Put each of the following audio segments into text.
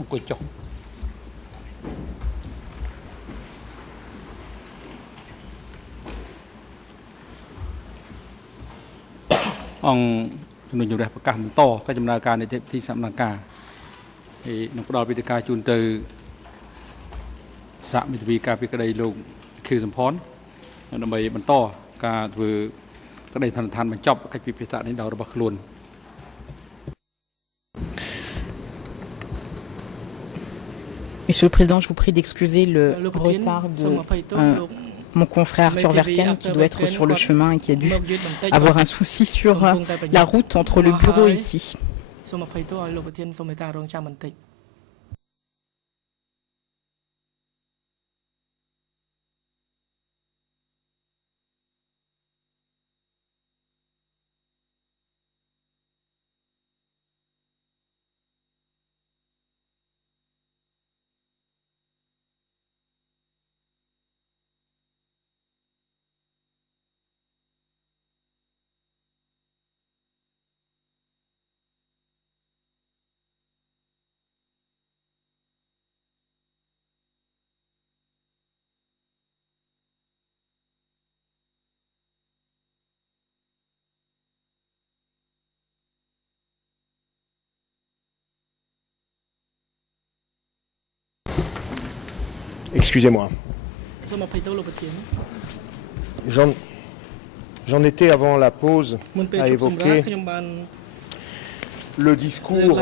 អង្គុយចុះអង្គជំនុំជម្រះប្រកាសបន្តកិច្ចដំណើរការនីតិវិធីសម្ដែងការហើយនឹងផ្ដល់វិធីការជូនទៅសហមិត្តវិការពីក្តីលោកខៀវសំផនដើម្បីបន្តការធ្វើក្តីធនធានបញ្ចប់កិច្ចពិភាក្សានេះដល់របស់ខ្លួន Monsieur le Président, je vous prie d'excuser le retard de mon confrère Arthur Verken qui doit être sur le chemin et qui a dû avoir un souci sur la route entre le bureau et ici. Excusez-moi. J'en étais avant la pause à évoquer le discours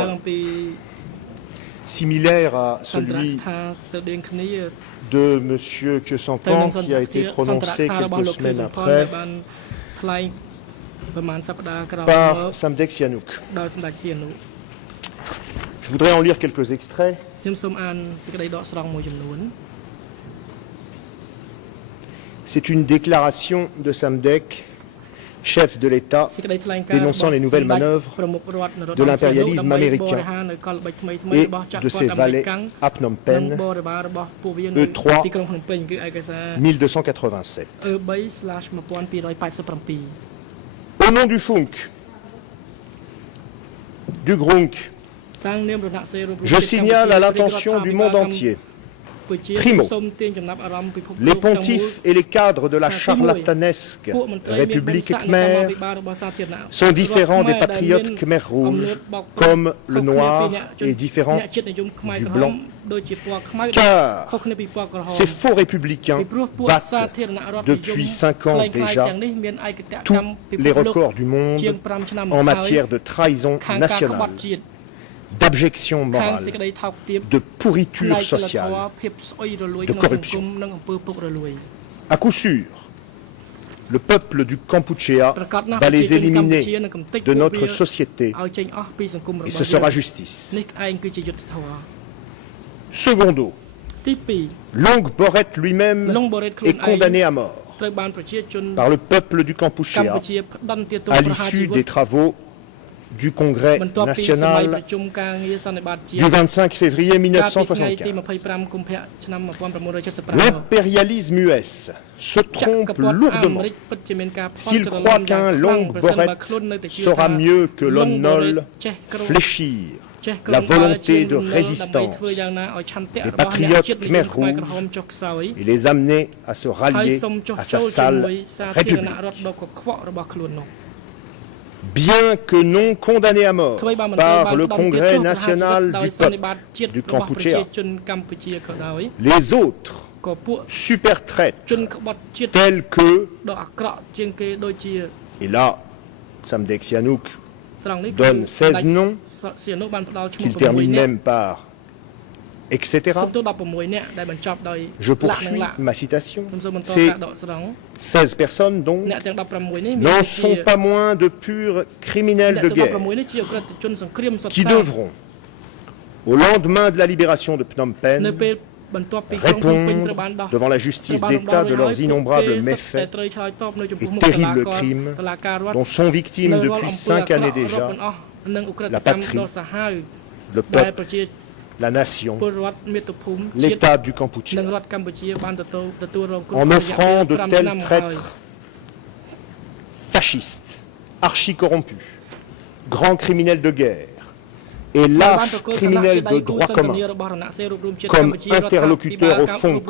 similaire à celui de M. Kyosampan qui a été prononcé quelques semaines après par Samdech Sihanouk. Je voudrais en lire quelques extraits. C'est une déclaration de Samdech, chef de l'État, dénonçant les nouvelles manœuvres de l'impérialisme américain et de ses valets à Phnom Penh, E3 1287. Au nom du FUNK, du GRUNC, je signale à l'attention du monde entier, primo, les pontifes et les cadres de la charlatanesque République Khmer sont différents des patriotes Khmer rouges, comme le noir est différent du blanc, car ces faux républicains battent depuis 5 ans déjà tous les records du monde en matière de trahison nationale, d'abjection morale, de pourriture sociale, de corruption. À coup sûr, le peuple du Kampuchéa va les éliminer de notre société et ce sera justice. Secondo, Long Boret lui-même est condamné à mort par le peuple du Kampuchéa à l'issue des travaux du Congrès national du 25 février 1975. L'impérialisme US se trompe lourdement s'il croit qu'un Long Boret saura mieux que Lon Nol fléchir la volonté de résistance des patriotes Khmer rouges et les amener à se rallier à sa sale république. Bien que non condamné à mort par le Congrès national du peuple du Kampuchéa, les autres super traites tels que, et là, Samdech Sihanouk donne 16 noms, qu'il termine même par etc. Je poursuis ma citation. Ces 16 personnes, donc, n'en sont pas moins de purs criminels de guerre qui devront, au lendemain de la libération de Phnom Penh, répondre devant la justice d'État de leurs innombrables méfaits et terribles crimes dont sont victimes depuis 5 années déjà la patrie, le peuple, la nation, l'État du Kampuchea. En offrant de tels traîtres fascistes, archi-corrompus, grands criminels de guerre, et lâches criminels de droit commun, comme interlocuteurs au FONC,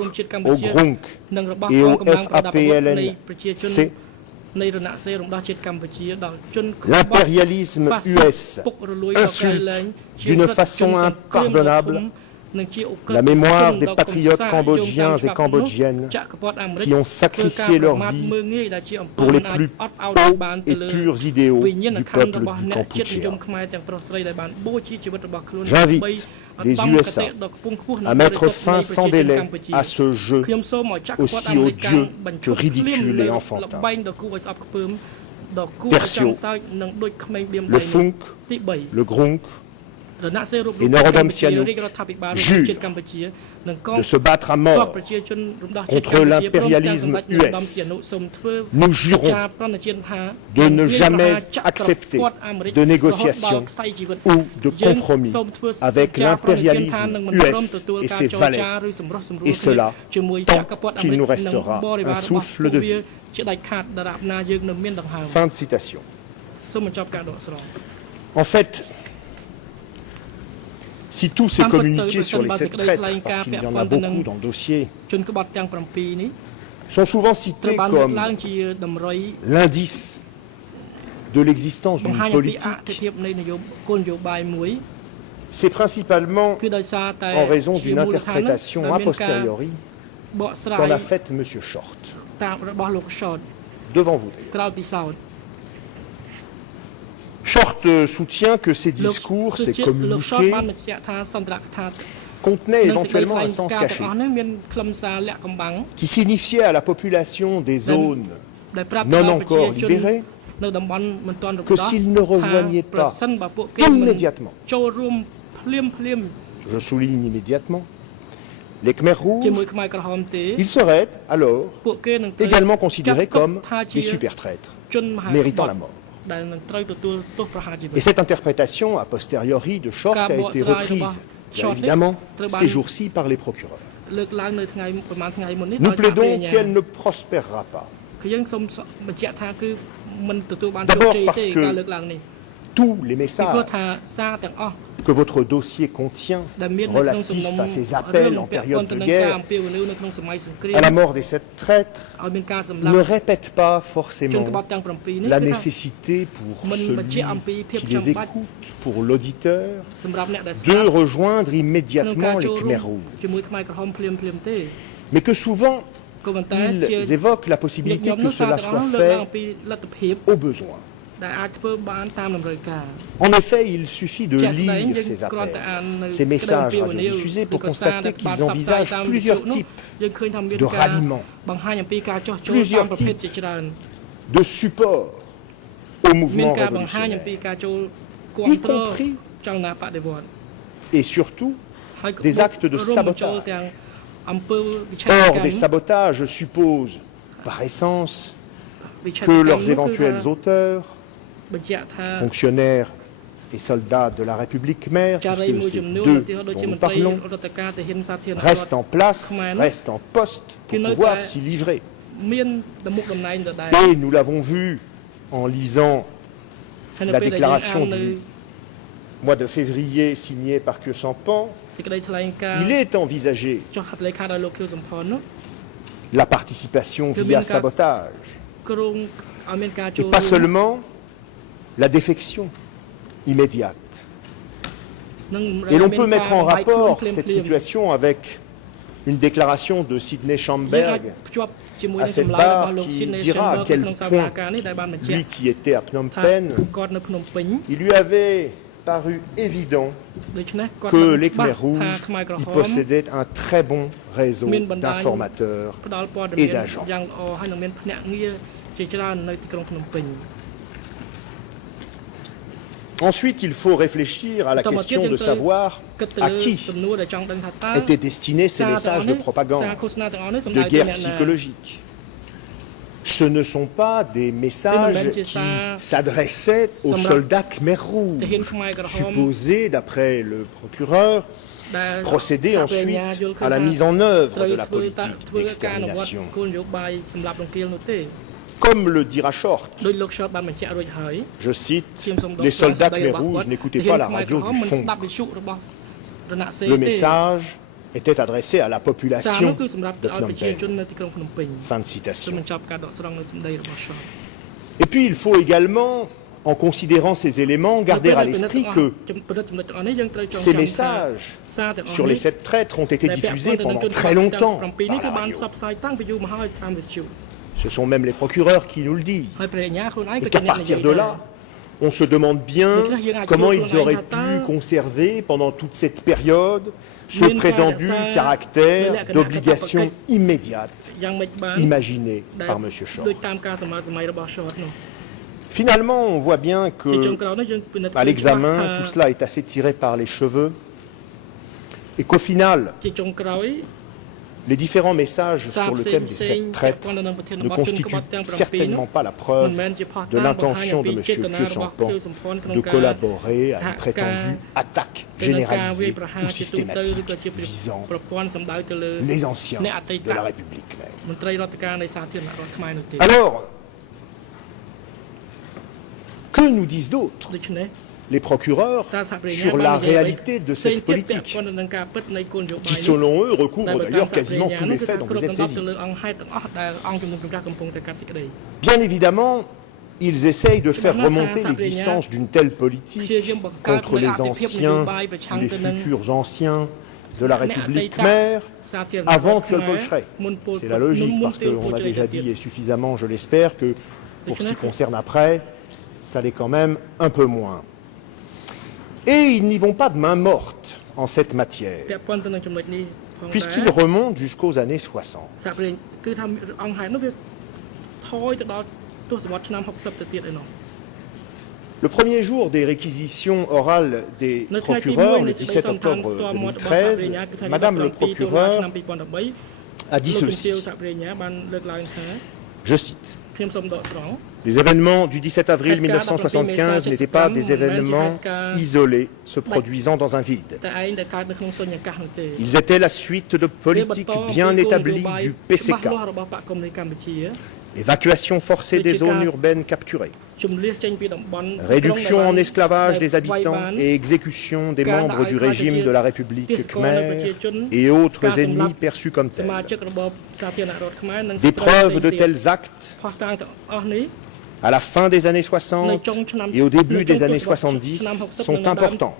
au GRONC et au FAPLNC, l'impérialisme US insulte d'une façon impardonnable la mémoire des patriotes cambodgiens et cambodgiennes qui ont sacrifié leur vie pour les plus hauts et purs idéaux du peuple du Kampuchea. J'invite les USA à mettre fin sans délai à ce jeu aussi odieux que ridicule et enfantin. Tertio, le FONC, le GRONC et Norodom Sihanouk jurent de se battre à mort contre l'impérialisme US. Nous jurons de ne jamais accepter de négociations ou de compromis avec l'impérialisme US et ses valets, et cela tant qu'il nous restera un souffle de vie. Fin de citation. En fait, si tous ces communiqués sur les 7 traîtres, parce qu'il y en a beaucoup dans le dossier, sont souvent cités comme l'indice de l'existence d'une politique, c'est principalement en raison d'une interprétation a posteriori qu'en a faite M. Short, devant vous d'ailleurs. Short soutient que ces discours, ces communiqués, contenaient éventuellement un sens caché, qui signifiait à la population des zones non encore libérées que s'ils ne rejoignaient pas immédiatement, je souligne immédiatement, les Khmers rouges, ils seraient alors également considérés comme des super traîtres, méritant la mort. Et cette interprétation a posteriori de Short a été reprise, bien évidemment, ces jours-ci par les procureurs. Nous plaidons qu'elle ne prospérera pas. D'abord parce que tous les messages que votre dossier contient relatifs à ces appels en période de guerre à la mort des 7 traîtres ne répètent pas forcément la nécessité pour celui qui les écoute, pour l'auditeur, de rejoindre immédiatement les Khmers rouges. Mais que souvent, ils évoquent la possibilité que cela soit fait au besoin. En effet, il suffit de lire ces appels, ces messages radiodiffusés pour constater qu'ils envisagent plusieurs types de ralliements, plusieurs types de supports au mouvement révolutionnaire, y compris et surtout des actes de sabotage. Or, des sabotages supposent, par essence, que leurs éventuels auteurs, fonctionnaires et soldats de la République khmère, puisque c'est d'eux dont nous parlons, restent en place, restent en poste pour pouvoir s'y livrer. Et nous l'avons vu en lisant la déclaration du mois de février signée par Khieu Samphan, il est envisagé la participation via sabotage, et pas seulement la défection immédiate. Et l'on peut mettre en rapport cette situation avec une déclaration de Sidney Schamberg à cette barre qui dira à quel point, lui qui était à Phnom Penh, il lui avait paru évident que les Khmers rouges y possédaient un très bon réseau d'informateurs et d'agents. Ensuite, il faut réfléchir à la question de savoir à qui étaient destinés ces messages de propagande, de guerre psychologique. Ce ne sont pas des messages qui s'adressaient aux soldats Khmers rouges, supposés, d'après le procureur, procéder ensuite à la mise en œuvre de la politique d'extermination. Comme le dira Short, je cite, les soldats Khmer rouges n'écoutaient pas la radio du fond. Le message était adressé à la population de Phnom Penh. Fin de citation. Et puis il faut également, en considérant ces éléments, garder à l'esprit que ces messages sur les 7 traîtres ont été diffusés pendant très longtemps par la radio. Ce sont même les procureurs qui nous le disent. Et qu'à partir de là, on se demande bien comment ils auraient pu conserver pendant toute cette période ce prétendu caractère d'obligation immédiate imaginé par M. Short. Finalement, on voit bien que, à l'examen, tout cela est assez tiré par les cheveux et qu'au final, les différents messages sur le thème des 7 traîtres ne constituent certainement pas la preuve de l'intention de M. Khieu Samphan de collaborer à une prétendue attaque généralisée ou systématique visant les anciens de la République khmer. Alors, que nous disent d'autres, les procureurs, sur la réalité de cette politique, qui selon eux recouvre d'ailleurs quasiment tous les faits dont vous êtes saisis. Bien évidemment, ils essayent de faire remonter l'existence d'une telle politique contre les anciens ou les futurs anciens de la République khmer avant Tuol Polchray. C'est la logique, parce qu'on a déjà dit, et suffisamment, je l'espère, que pour ce qui concerne après, ça l'est quand même un peu moins. Et ils n'y vont pas de main morte en cette matière, puisqu'ils remontent jusqu'aux années 60. Le premier jour des réquisitions orales des procureurs, le 17 octobre 2013, Madame le procureur a dit ceci, je cite, « Les événements du 17 avril 1975 n'étaient pas des événements isolés se produisant dans un vide. Ils étaient la suite de politiques bien établies du PCK. Évacuation forcée des zones urbaines capturées, réduction en esclavage des habitants et exécution des membres du régime de la République khmer et autres ennemis perçus comme tels. Des preuves de tels actes à la fin des années 60 et au début des années 70 sont importantes,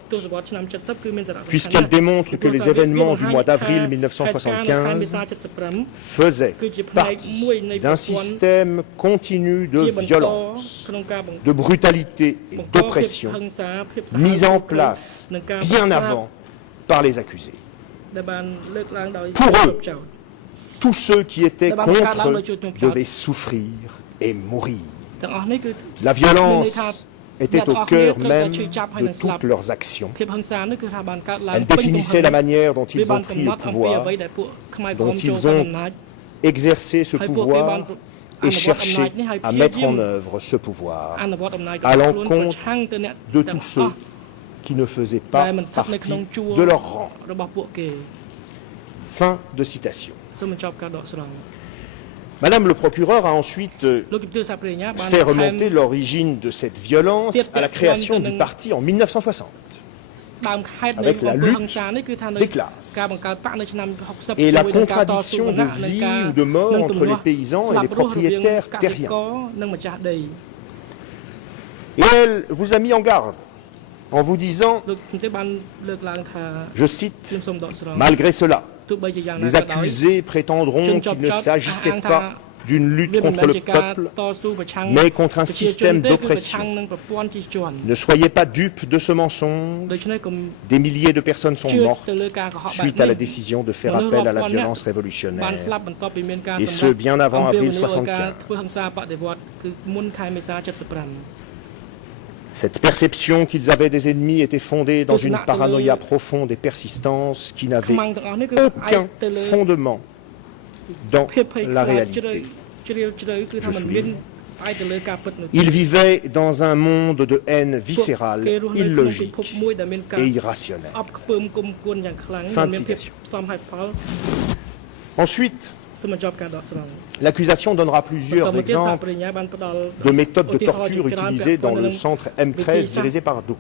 puisqu'elles démontrent que les événements du mois d'avril 1975 faisaient partie d'un système continu de violence, de brutalité et d'oppression mis en place bien avant par les accusés. Pour eux, tous ceux qui étaient contre devaient souffrir et mourir. La violence était au cœur même de toutes leurs actions. Elle définissait la manière dont ils ont pris le pouvoir, dont ils ont exercé ce pouvoir et cherché à mettre en œuvre ce pouvoir à l'encontre de tous ceux qui ne faisaient pas partie de leur rang. Fin de citation. Madame le procureur a ensuite fait remonter l'origine de cette violence à la création du parti en 1960, avec la lutte des classes et la contradiction de vie ou de mort entre les paysans et les propriétaires terriens. Et elle vous a mis en garde en vous disant, je cite, « Malgré cela, les accusés prétendront qu'il ne s'agissait pas d'une lutte contre le peuple, mais contre un système d'oppression. Ne soyez pas dupes de ce mensonge. Des milliers de personnes sont mortes suite à la décision de faire appel à la violence révolutionnaire, et ce bien avant avril 1975. Cette perception qu'ils avaient des ennemis était fondée dans une paranoïa profonde et persistante qui n'avait aucun fondement dans la réalité. Je souligne. Ils vivaient dans un monde de haine viscérale, illogique et irrationnelle. Fin de citation. Ensuite, L'accusation donnera plusieurs exemples de méthodes de torture utilisées dans le centre M13 dirigé par Douk.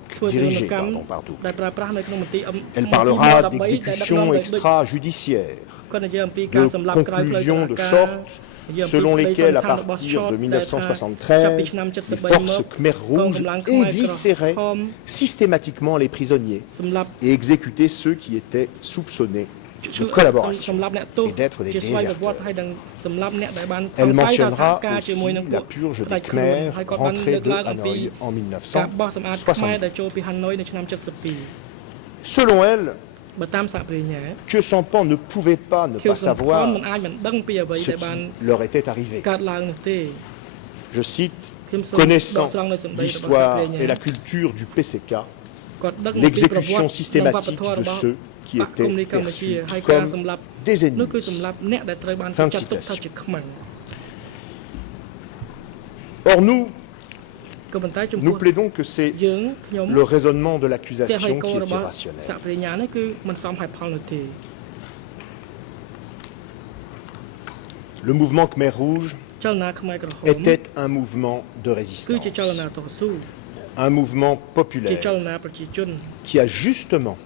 Elle parlera d'exécutions extrajudiciaires, de conclusions de short, selon lesquelles, à partir de 1973, les forces Khmer Rouges éviscéraient systématiquement les prisonniers et exécutaient ceux qui étaient soupçonnés de collaboration et d'être des déserteurs. Elle mentionnera aussi la purge des Khmer rentrés de Hanoï en 1962. Selon elle, que Sampan ne pouvait pas ne pas savoir ce qui leur était arrivé. Je cite, connaissant l'histoire et la culture du PCK, l'exécution systématique de ceux qui étaient perçus comme des ennemis. Fin de citation. Or nous plaidons que c'est le raisonnement de l'accusation qui est irrationnel. Le mouvement Khmer Rouge était un mouvement de résistance, un mouvement populaire qui a justement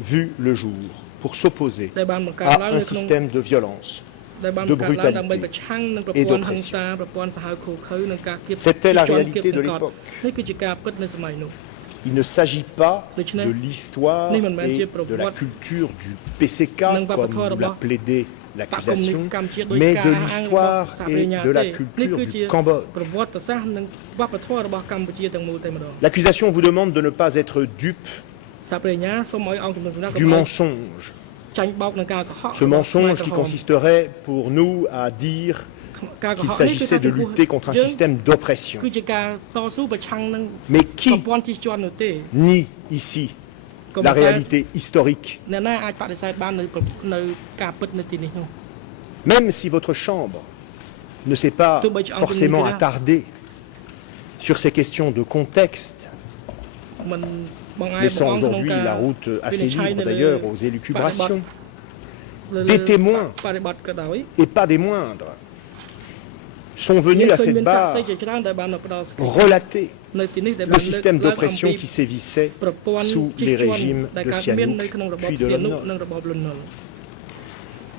vu le jour pour s'opposer à un système de violence, de brutalité et d'oppression. C'était la réalité de l'époque. Il ne s'agit pas de l'histoire et de la culture du PCK, comme nous l'a plaidé l'accusation, mais de l'histoire et de la culture du Cambodge. L'accusation vous demande de ne pas être dupe du mensonge. Ce mensonge qui consisterait pour nous à dire qu'il s'agissait de lutter contre un système d'oppression. Mais qui nie ici la réalité historique? Même si votre chambre ne s'est pas forcément attardée sur ces questions de contexte, laissant aujourd'hui la route assez libre d'ailleurs aux élucubrations, des témoins, et pas des moindres, sont venus à cette barre relater le système d'oppression qui sévissait sous les régimes de Sihanouk puis de Lon Nol.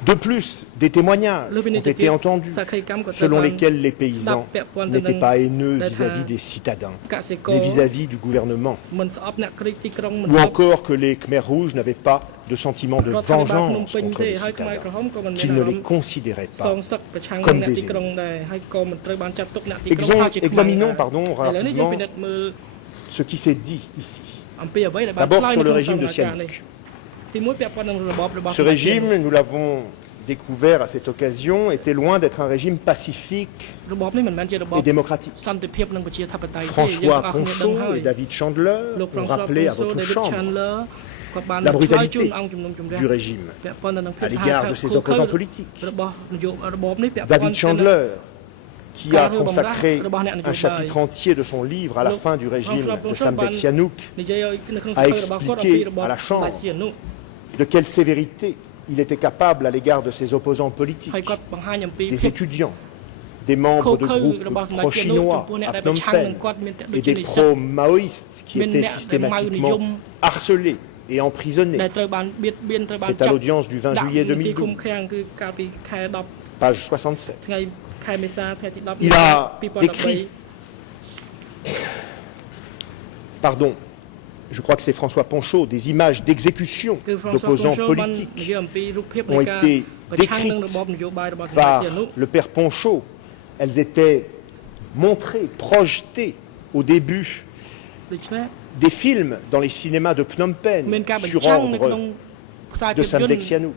De plus, des témoignages ont été entendus selon lesquels les paysans n'étaient pas haineux vis-à-vis des citadins, mais vis-à-vis du gouvernement, ou encore que les Khmer Rouges n'avaient pas de sentiment de vengeance contre les citadins, qu'ils ne les considéraient pas comme des ennemis. Examinons rapidement ce qui s'est dit ici. D'abord sur le régime de Sihanouk. Ce régime, nous l'avons découvert à cette occasion, était loin d'être un régime pacifique et démocratique. François Ponchaud et David Chandler ont rappelé à votre chambre la brutalité du régime à l'égard de ses opposants politiques. David Chandler, qui a consacré un chapitre entier de son livre à la fin du régime de Samdech Sihanouk, a expliqué à la Chambre de quelle sévérité il était capable à l'égard de ses opposants politiques, des étudiants, des membres de groupes pro-chinois à Phnom Penh et des pro-maoïstes qui étaient systématiquement harcelés et emprisonnés. C'est à l'audience du 20 juillet 2012, page 67. Il a décrit, je crois que c'est François Ponchaud, des images d'exécution d'opposants politiques ont été décrites par le père Ponchaud. Elles étaient montrées, projetées au début des films dans les cinémas de Phnom Penh sur ordre de Samdech Sihanouk.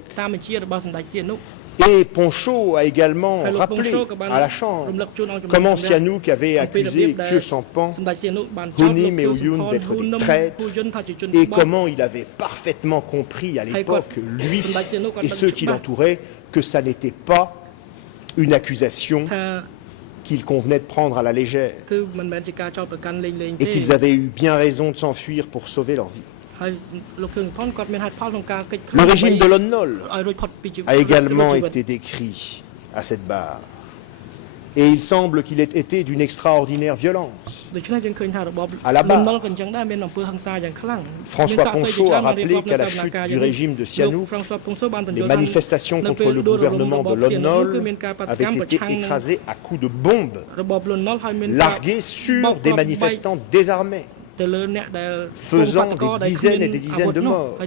Et Ponchaud a également rappelé à la Chambre comment Sihanouk avait accusé Khieu Samphan, Hunim et Ouyun d'être des traîtres et comment il avait parfaitement compris à l'époque, lui et ceux qui l'entouraient, que ça n'était pas une accusation qu'il convenait de prendre à la légère et qu'ils avaient eu bien raison de s'enfuir pour sauver leur vie. Le régime de Lon Nol a également été décrit à cette barre. Et il semble qu'il ait été d'une extraordinaire violence. À la barre, François Ponchaud a rappelé qu'à la chute du régime de Sihanouk, les manifestations contre le gouvernement de Lon Nol avaient été écrasées à coups de bombes larguées sur des manifestants désarmés, faisant des dizaines et des dizaines de morts.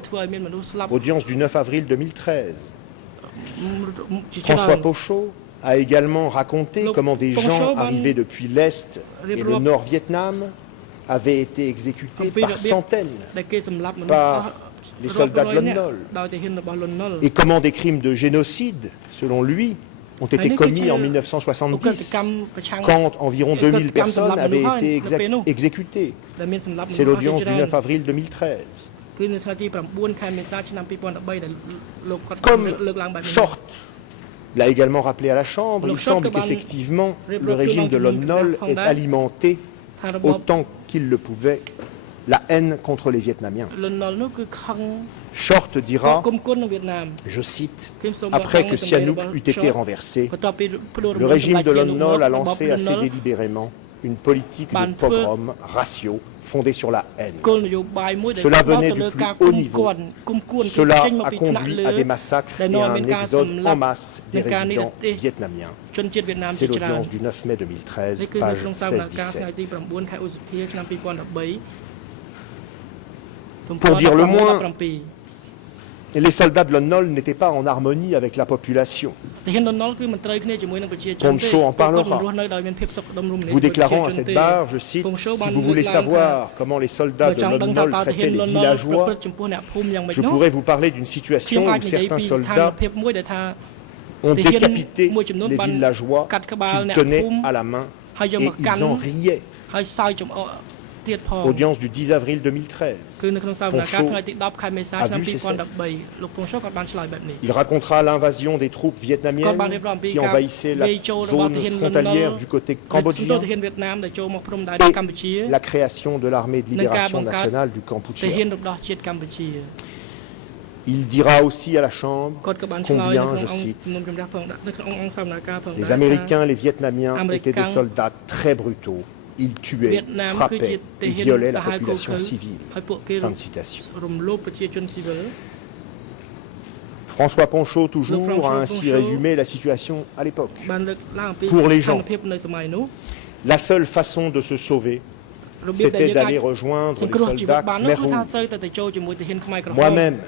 Audience du 9 avril 2013. François Ponchaud a également raconté comment des gens arrivés depuis l'Est et le Nord Vietnam avaient été exécutés par centaines par les soldats de Lon Nol, et comment des crimes de génocide, selon lui, ont été commis en 1970, quand environ 2000 personnes avaient été exécutées. C'est l'audience du 9 avril 2013. Comme Short l'a également rappelé à la Chambre, il semble qu'effectivement le régime de Lon Nol ait alimenté, autant qu'il le pouvait, la haine contre les Vietnamiens. Short dira, je cite, « Après que Sihanouk eut été renversé, le régime de Lon Nol a lancé assez délibérément une politique de pogrom raciaux fondée sur la haine. Cela venait du plus haut niveau. Cela a conduit à des massacres et à un exode en masse des résidents vietnamiens. » C'est l'audience du 9 mai 2013, page 16-17. Pour dire le moins, les soldats de Lon Nol n'étaient pas en harmonie avec la population. Ponchaud en parlera. Vous déclarant à cette barre, je cite, « Si vous voulez savoir comment les soldats de Lon Nol traitaient les villageois, je pourrais vous parler d'une situation où certains soldats ont décapité les villageois qu'ils tenaient à la main et ils en riaient. » Audience du 10 avril 2013. Ponchaud a vu ces scènes. Il racontera l'invasion des troupes vietnamiennes qui envahissaient la zone frontalière du côté cambodgien et la création de l'armée de libération nationale du Kampuchea. Il dira aussi à la Chambre combien, je cite, « Les Américains, les Vietnamiens étaient des soldats très brutaux. Ils tuaient, frappaient et violaient la population civile. » Fin de citation. François Ponchaud, toujours, a ainsi résumé la situation à l'époque. Pour les gens, la seule façon de se sauver, c'était d'aller rejoindre les soldats Khmer Rouge. Moi-même,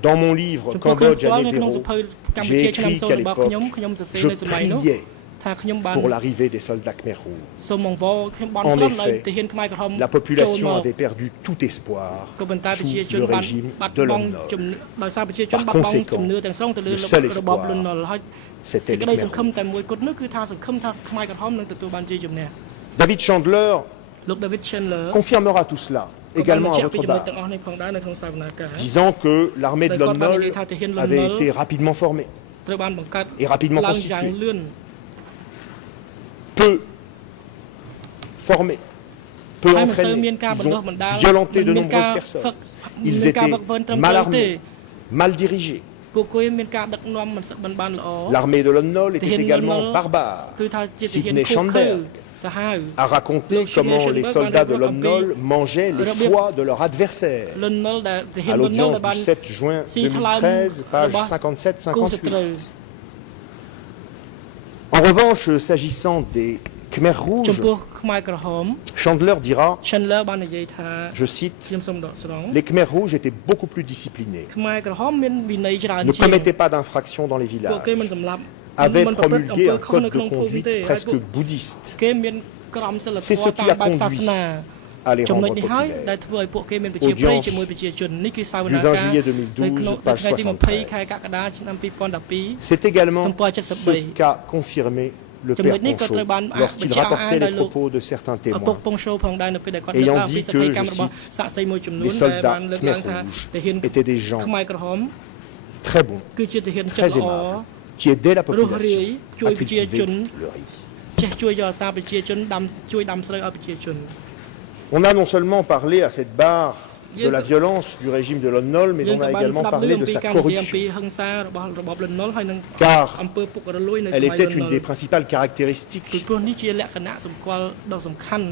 dans mon livre « Cambodge année zéro », j'ai écrit qu'à l'époque, je priais pour l'arrivée des soldats Khmer Rouge. En effet, la population avait perdu tout espoir sous le régime de Lon Nol. Par conséquent, le seul espoir, c'était les Khmer Rouges. David Chandler confirmera tout cela également à votre barre, disant que l'armée de Lon Nol avait été rapidement formée et rapidement constituée. Peu formés, peu entraînés, ils ont violenté de nombreuses personnes. Ils étaient mal armés, mal dirigés. L'armée de Lon Nol était également barbare. Sidney Schanberg a raconté comment les soldats de Lon Nol mangeaient les foies de leurs adversaires. À l'audience du 7 juin 2013, page 57-58. En revanche, s'agissant des Khmer Rouges, Chandler dira, je cite, « Les Khmer Rouges étaient beaucoup plus disciplinés, ne commettaient pas d'infractions dans les villages, avaient promulgué un code de conduite presque bouddhiste. C'est ce qui a conduit à les rendre populaires. » Audience du 20 juillet 2012, page 73. C'est également ce qu'a confirmé le père Ponchaud lorsqu'il rapportait les propos de certains témoins, ayant dit que, je cite, « Les soldats Khmer Rouges étaient des gens très bons, très aimables, qui aidaient la population à cultiver le riz. » On a non seulement parlé à cette barre de la violence du régime de Lon Nol, mais on a également parlé de sa corruption. Car elle était une des principales caractéristiques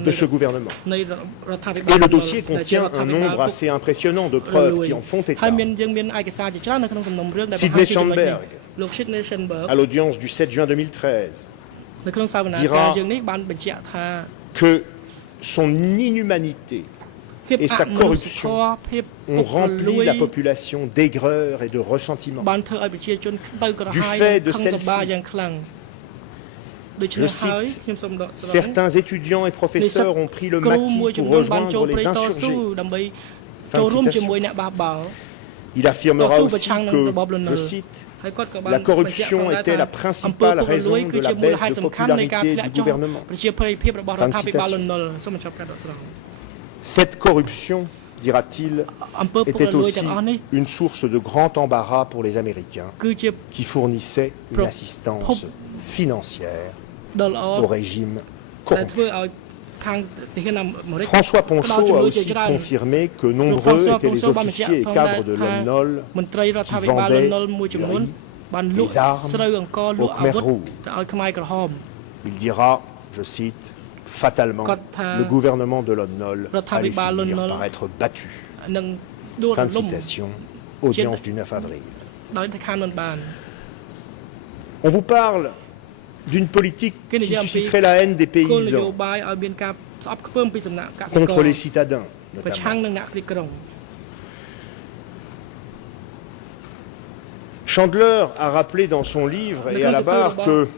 de ce gouvernement. Et le dossier contient un nombre assez impressionnant de preuves qui en font état. Sidney Schanberg, à l'audience du 7 juin 2013, dira que son inhumanité et sa corruption ont rempli la population d'aigreur et de ressentiment. Du fait de celle-ci, je cite, certains étudiants et professeurs ont pris le maquis pour rejoindre les insurgés. Fin de citation. Il affirmera aussi que, je cite, la corruption était la principale raison de la baisse de popularité du gouvernement. Fin de citation. Cette corruption, dira-t-il, était aussi une source de grand embarras pour les Américains qui fournissaient une assistance financière au régime corrompu. François Ponchaud a aussi confirmé que nombreux étaient les officiers et cadres de Lon Nol qui vendaient du riz, des armes au Khmer rouge. Il dira, je cite, fatalement, le gouvernement de Lon Nol allait finir par être battu. Fin de citation, audience du 9 avril. On vous parle d'une politique qui susciterait la haine des paysans contre les citadins, notamment. Chandler a rappelé dans son livre et à la barre que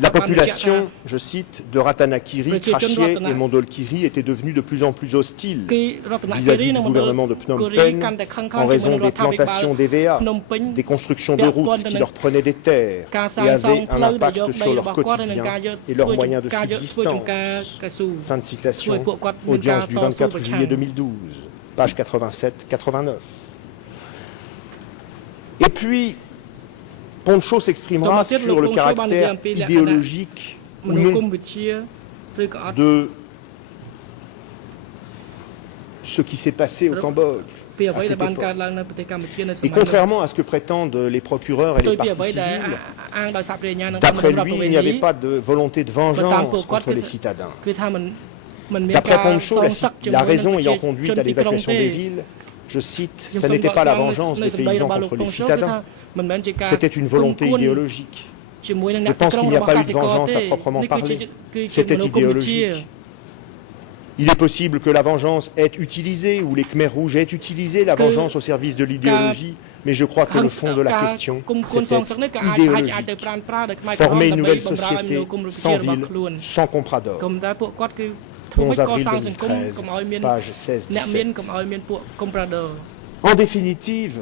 la population, je cite, de Ratanakiri, Trachet et Mondolkiri était devenue de plus en plus hostile vis-à-vis du gouvernement de Phnom Penh en raison des plantations d'EVA, des constructions de routes qui leur prenaient des terres et avaient un impact sur leur quotidien et leurs moyens de subsistance. Fin de citation, audience du 24 juillet 2012, page 87-89. Et puis, Ponchaud s'exprimera sur le caractère idéologique ou non de ce qui s'est passé au Cambodge à cette époque. Et contrairement à ce que prétendent les procureurs et les partis civils, d'après lui, il n'y avait pas de volonté de vengeance contre les citadins. D'après Ponchaud, la raison ayant conduit à l'évacuation des villes, je cite, ça n'était pas la vengeance des paysans contre les citadins, c'était une volonté idéologique. Je pense qu'il n'y a pas eu de vengeance à proprement parler, c'était idéologique. Il est possible que la vengeance ait utilisé, ou les Khmers rouges aient utilisé la vengeance au service de l'idéologie, mais je crois que le fond de la question, c'était idéologique. Former une nouvelle société, sans ville, sans comprador. 11 avril 2013, page 16-17. En définitive,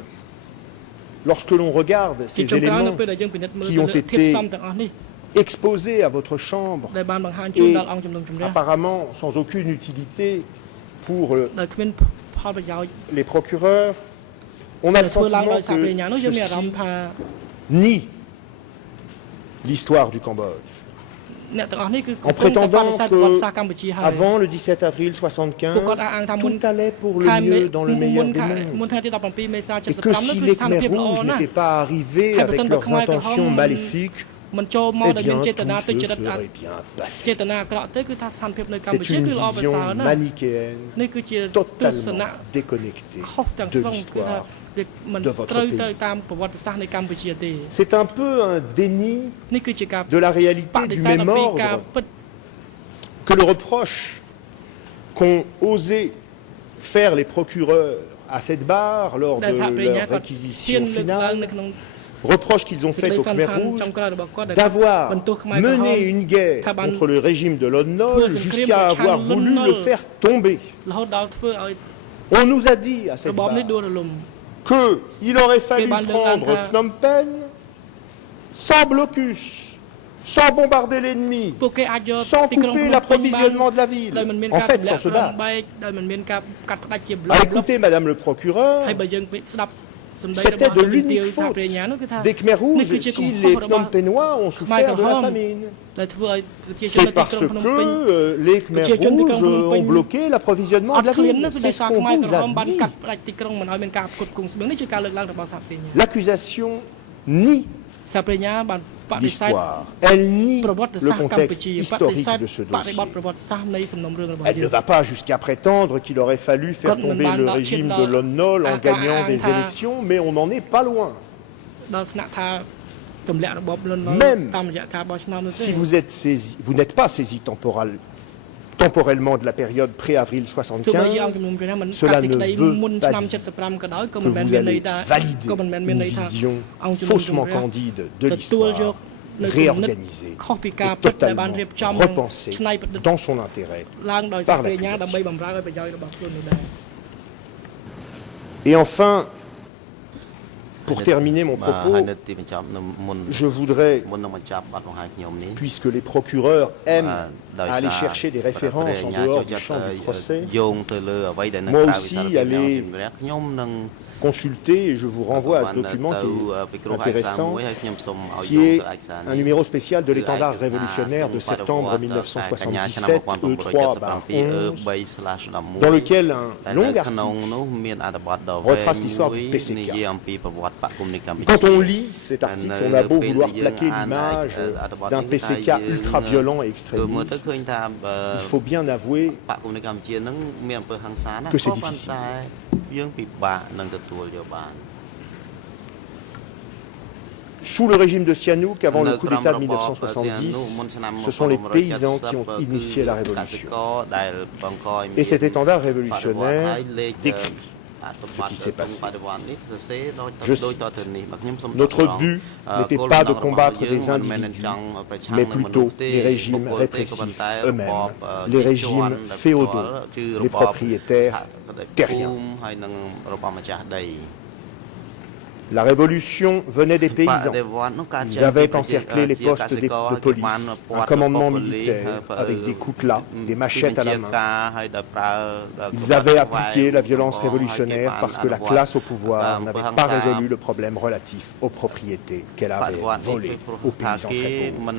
lorsque l'on regarde ces éléments qui ont été exposés à votre Chambre et apparemment sans aucune utilité pour les procureurs, on a le sentiment que ceci nie l'histoire du Cambodge. En prétendant qu'avant le 17 avril 1975, tout allait pour le mieux dans le meilleur des mondes. Et que si les Khmers rouges n'étaient pas arrivés avec leurs intentions maléfiques, eh bien, tout se serait bien passé. C'est une vision manichéenne, totalement déconnectée de l'histoire de votre pays. C'est un peu un déni de la réalité du même ordre que le reproche qu'ont osé faire les procureurs à cette barre lors de leur réquisition finale, reproche qu'ils ont fait aux Khmers rouges d'avoir mené une guerre contre le régime de Lon Nol jusqu'à avoir voulu le faire tomber. On nous a dit à cette barre qu'il aurait fallu prendre Phnom Penh sans blocus, sans bombarder l'ennemi, sans couper l'approvisionnement de la ville. En fait, sans se battre. À écouter Madame le procureur, C'était de l'unique faute des Khmers rouges si les Phnom Penhois ont souffert de la famine. C'est parce que les Khmers rouges ont bloqué l'approvisionnement de la ville. C'est ce qu'on vous a dit. L'accusation nie l'histoire. Elle nie le contexte historique de ce dossier. Elle ne va pas jusqu'à prétendre qu'il aurait fallu faire tomber le régime de Lon Nol en gagnant des élections, mais on n'en est pas loin. Même si vous n'êtes pas saisi temporellement de la période pré-avril 75, cela ne veut pas dire que vous allez valider une vision faussement candide de l'histoire, réorganisée et totalement repensée dans son intérêt par l'accusation. Et enfin, pour terminer mon propos, je voudrais, puisque les procureurs aiment aller chercher des références en dehors du champ du procès, moi aussi aller consulter, et je vous renvoie à ce document qui est intéressant, qui est un numéro spécial de l'étendard révolutionnaire de septembre 1977, E3-11, dans lequel un long article retrace l'histoire du PCK. Quand on lit cet article, on a beau vouloir plaquer l'image d'un PCK ultra-violent et extrémiste, il faut bien avouer que c'est difficile. Sous le régime de Sihanouk, avant le coup d'État de 1970, ce sont les paysans qui ont initié la révolution. Et cet étendard révolutionnaire décrit ce qui s'est passé. Je cite, « Notre but n'était pas de combattre des individus, mais plutôt les régimes répressifs eux-mêmes, les régimes féodaux, les propriétaires terriens. La révolution venait des paysans. Ils avaient encerclé les postes de police, un commandement militaire avec des coutelas, des machettes à la main. Ils avaient appliqué la violence révolutionnaire parce que la classe au pouvoir n'avait pas résolu le problème relatif aux propriétés qu'elle avait volées aux paysans très pauvres.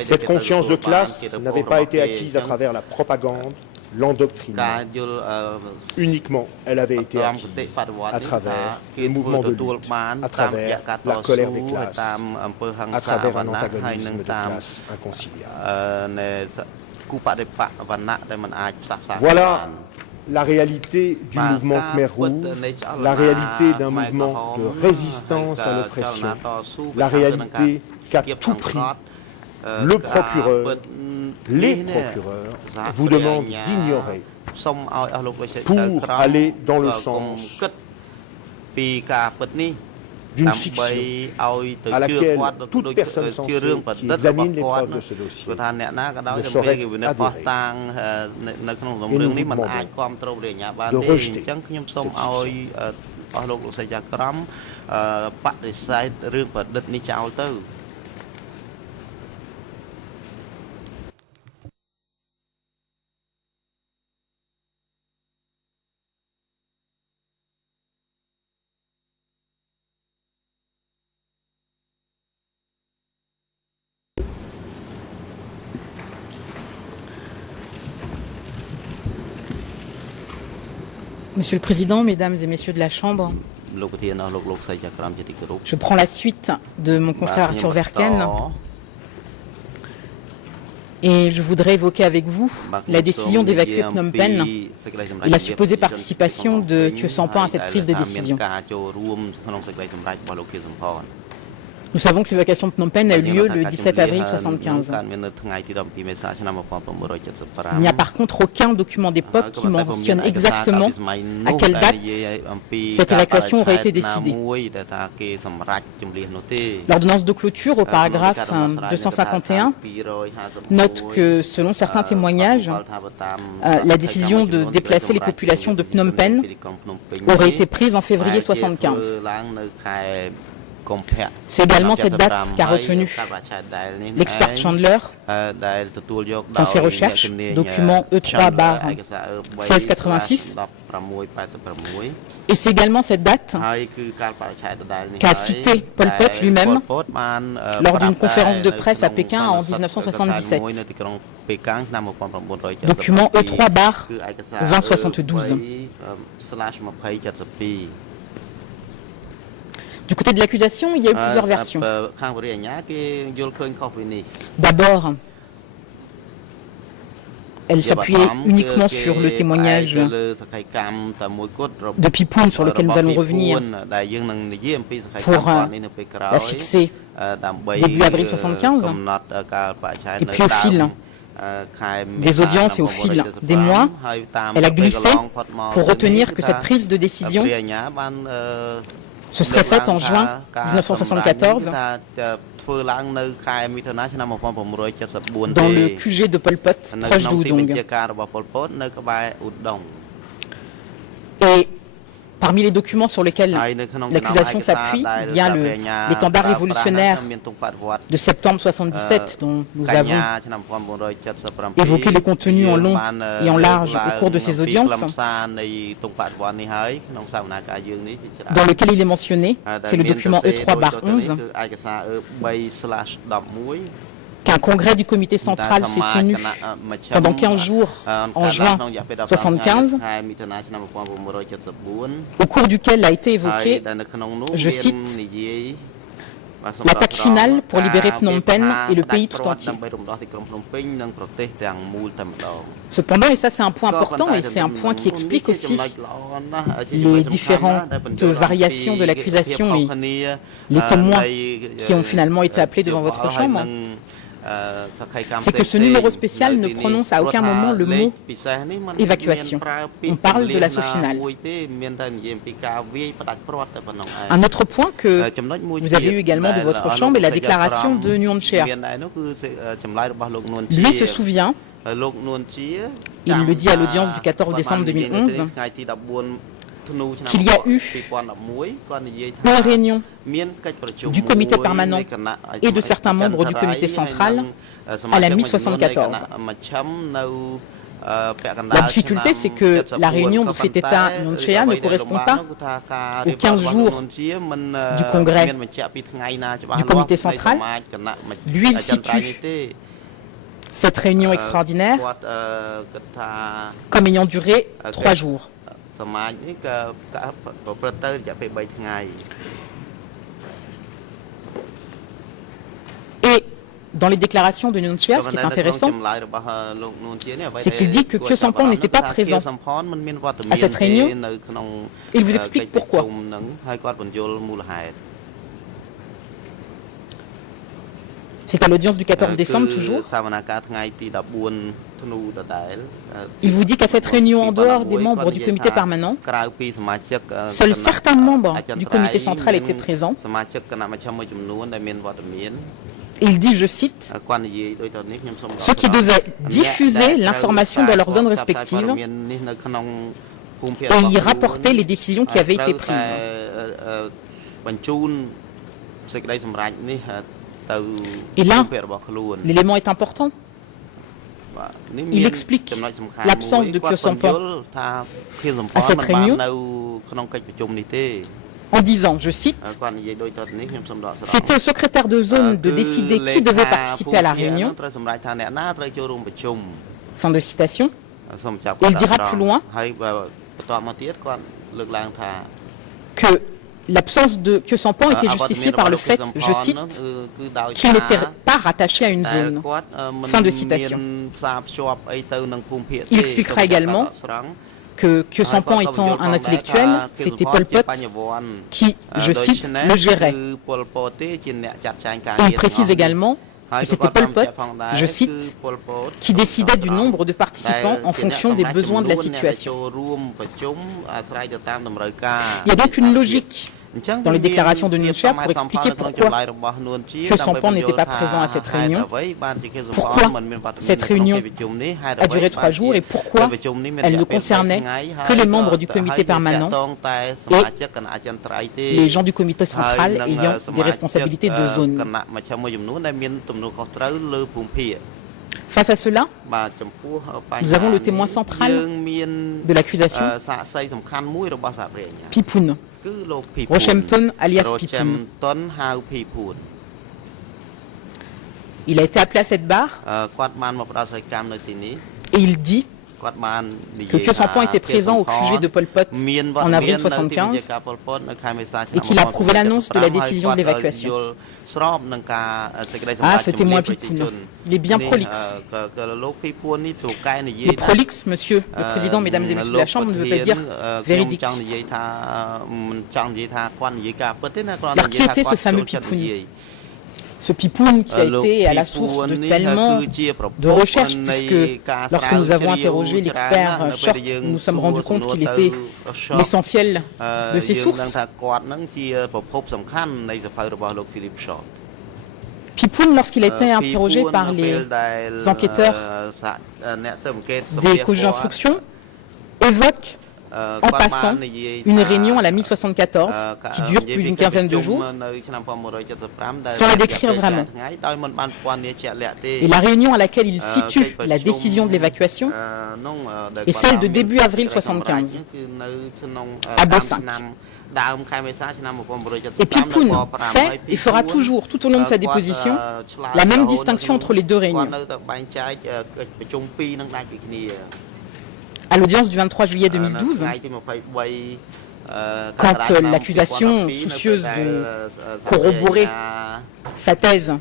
Cette conscience de classe n'avait pas été acquise à travers la propagande, l'endoctrinement. Uniquement, elle avait été acquise à travers le mouvement de lutte, à travers la colère des classes, à travers un antagonisme de classe inconciliable. Voilà la réalité du mouvement Khmer Rouge, la réalité d'un mouvement de résistance à l'oppression, la réalité qu'à tout prix, le procureur, les procureurs vous demandent d'ignorer pour aller dans le sens d'une fiction à laquelle toute personne sensée qui examine les preuves de ce dossier ne saurait adhérer. Et nous vous demandons de rejeter cette fiction. Monsieur le Président, Mesdames et Messieurs de la Chambre, je prends la suite de mon confrère Arthur Verken et je voudrais évoquer avec vous la décision d'évacuer Phnom Penh et la supposée participation de Khieu Samphan à cette prise de décision. Nous savons que l'évacuation de Phnom Penh a eu lieu le 17 avril 1975. Il n'y a par contre aucun document d'époque qui mentionne exactement à quelle date cette évacuation aurait été décidée. L'ordonnance de clôture au paragraphe 251 note que selon certains témoignages, la décision de déplacer les populations de Phnom Penh aurait été prise en février 1975. C'est également cette date qu'a retenue l'expert Chandler dans ses recherches, document E3/1686. Et c'est également cette date qu'a cité Pol Pot lui-même lors d'une conférence de presse à Pékin en 1977. Document E3/2072. Du côté de l'accusation, il y a eu plusieurs versions. D'abord, elle s'appuyait uniquement sur le témoignage de Pipoun, sur lequel nous allons revenir, pour la fixer début avril 1975. Et puis au fil des audiences et au fil des mois, elle a glissé pour retenir que cette prise de décision se serait faite en juin 1974 dans le QG de Pol Pot, proche d'Oudong. Et parmi les documents sur lesquels l'accusation s'appuie, il y a l'étendard révolutionnaire de septembre 1977 dont nous avons évoqué le contenu en long et en large au cours de ces audiences, dans lequel il est mentionné, c'est le document E3/11, qu'un congrès du comité central s'est tenu pendant 15 jours en juin 1975, au cours duquel a été évoqué, je cite, l'attaque finale pour libérer Phnom Penh et le pays tout entier. Cependant, et ça c'est un point important, et c'est un point qui explique aussi les différentes variations de l'accusation et les témoins qui ont finalement été appelés devant votre chambre, c'est que ce numéro spécial ne prononce à aucun moment le mot évacuation. On parle de l'assaut final. Un autre point que vous avez eu également de votre chambre est la déclaration de Nguyen Chea. Lui se souvient, il le dit à l'audience du 14 décembre 2011, qu'il y a eu une réunion du comité permanent et de certains membres du comité central à la mi-74. La difficulté, c'est que la réunion d'où fait état Nguyen Chea ne correspond pas aux 15 jours du congrès du comité central. Lui, il situe cette réunion extraordinaire comme ayant duré 3 jours. Et dans les déclarations de Nguyen Chea, ce qui est intéressant, c'est qu'il dit que Khieu Samphan n'était pas présent à cette réunion, et il vous explique pourquoi. C'est à l'audience du 14 décembre toujours. Il vous dit qu'à cette réunion, en dehors des membres du comité permanent, seuls certains membres du comité central étaient présents. Il dit, je cite, ceux qui devaient diffuser l'information dans leurs zones respectives et y rapporter les décisions qui avaient été prises. Et là, l'élément est important. Il explique l'absence de Khieu Samphan à cette réunion en disant, je cite, c'était au secrétaire de zone de décider qui devait participer à la réunion. Fin de citation. Et il dira plus loin que l'absence de Khieu Samphan était justifiée par le fait, je cite, qu'il n'était pas rattaché à une zone. Fin de citation. Il expliquera également que Khieu Samphan étant un intellectuel, c'était Pol Pot qui, je cite, le gérait. Et il précise également que c'était Pol Pot, je cite, qui décidait du nombre de participants en fonction des besoins de la situation. Il y a donc une logique dans les déclarations de Nuon pour expliquer pourquoi Khieu Samphan n'était pas présent à cette réunion, pourquoi cette réunion a duré 3 jours et pourquoi elle ne concernait que les membres du comité permanent et les gens du comité central ayant des responsabilités de zone. Face à cela, nous avons le témoin central de l'accusation, Pipoun, Rochemton alias Pipoun. Il a été appelé à cette barre et il dit que Khieu Samphan était présent au QG de Pol Pot en avril 1975 et qu'il a approuvé l'annonce de la décision de l'évacuation. Ah, ce témoin Pipoun, il est bien prolixe. Le prolixe, monsieur le Président, mesdames et messieurs de la Chambre, ne veut pas dire véridique. Alors qui était ce fameux Pipoun? Ce Pipoun qui a été à la source de tellement de recherches, puisque lorsque nous avons interrogé l'expert Short, nous nous sommes rendus compte qu'il était l'essentiel de ces sources. Pipoun, lorsqu'il a été interrogé par les enquêteurs des COJ d'instruction, évoque en passant une réunion à la mi-74 qui dure plus d'une quinzaine de jours, sans la décrire vraiment. Et la réunion à laquelle il situe la décision de l'évacuation est celle de début avril 75, à B5. Et Pipoun fait et fera toujours, tout au long de sa déposition, la même distinction entre les deux réunions. À l'audience du 23 juillet 2012, quand l'accusation, soucieuse de corroborer sa thèse,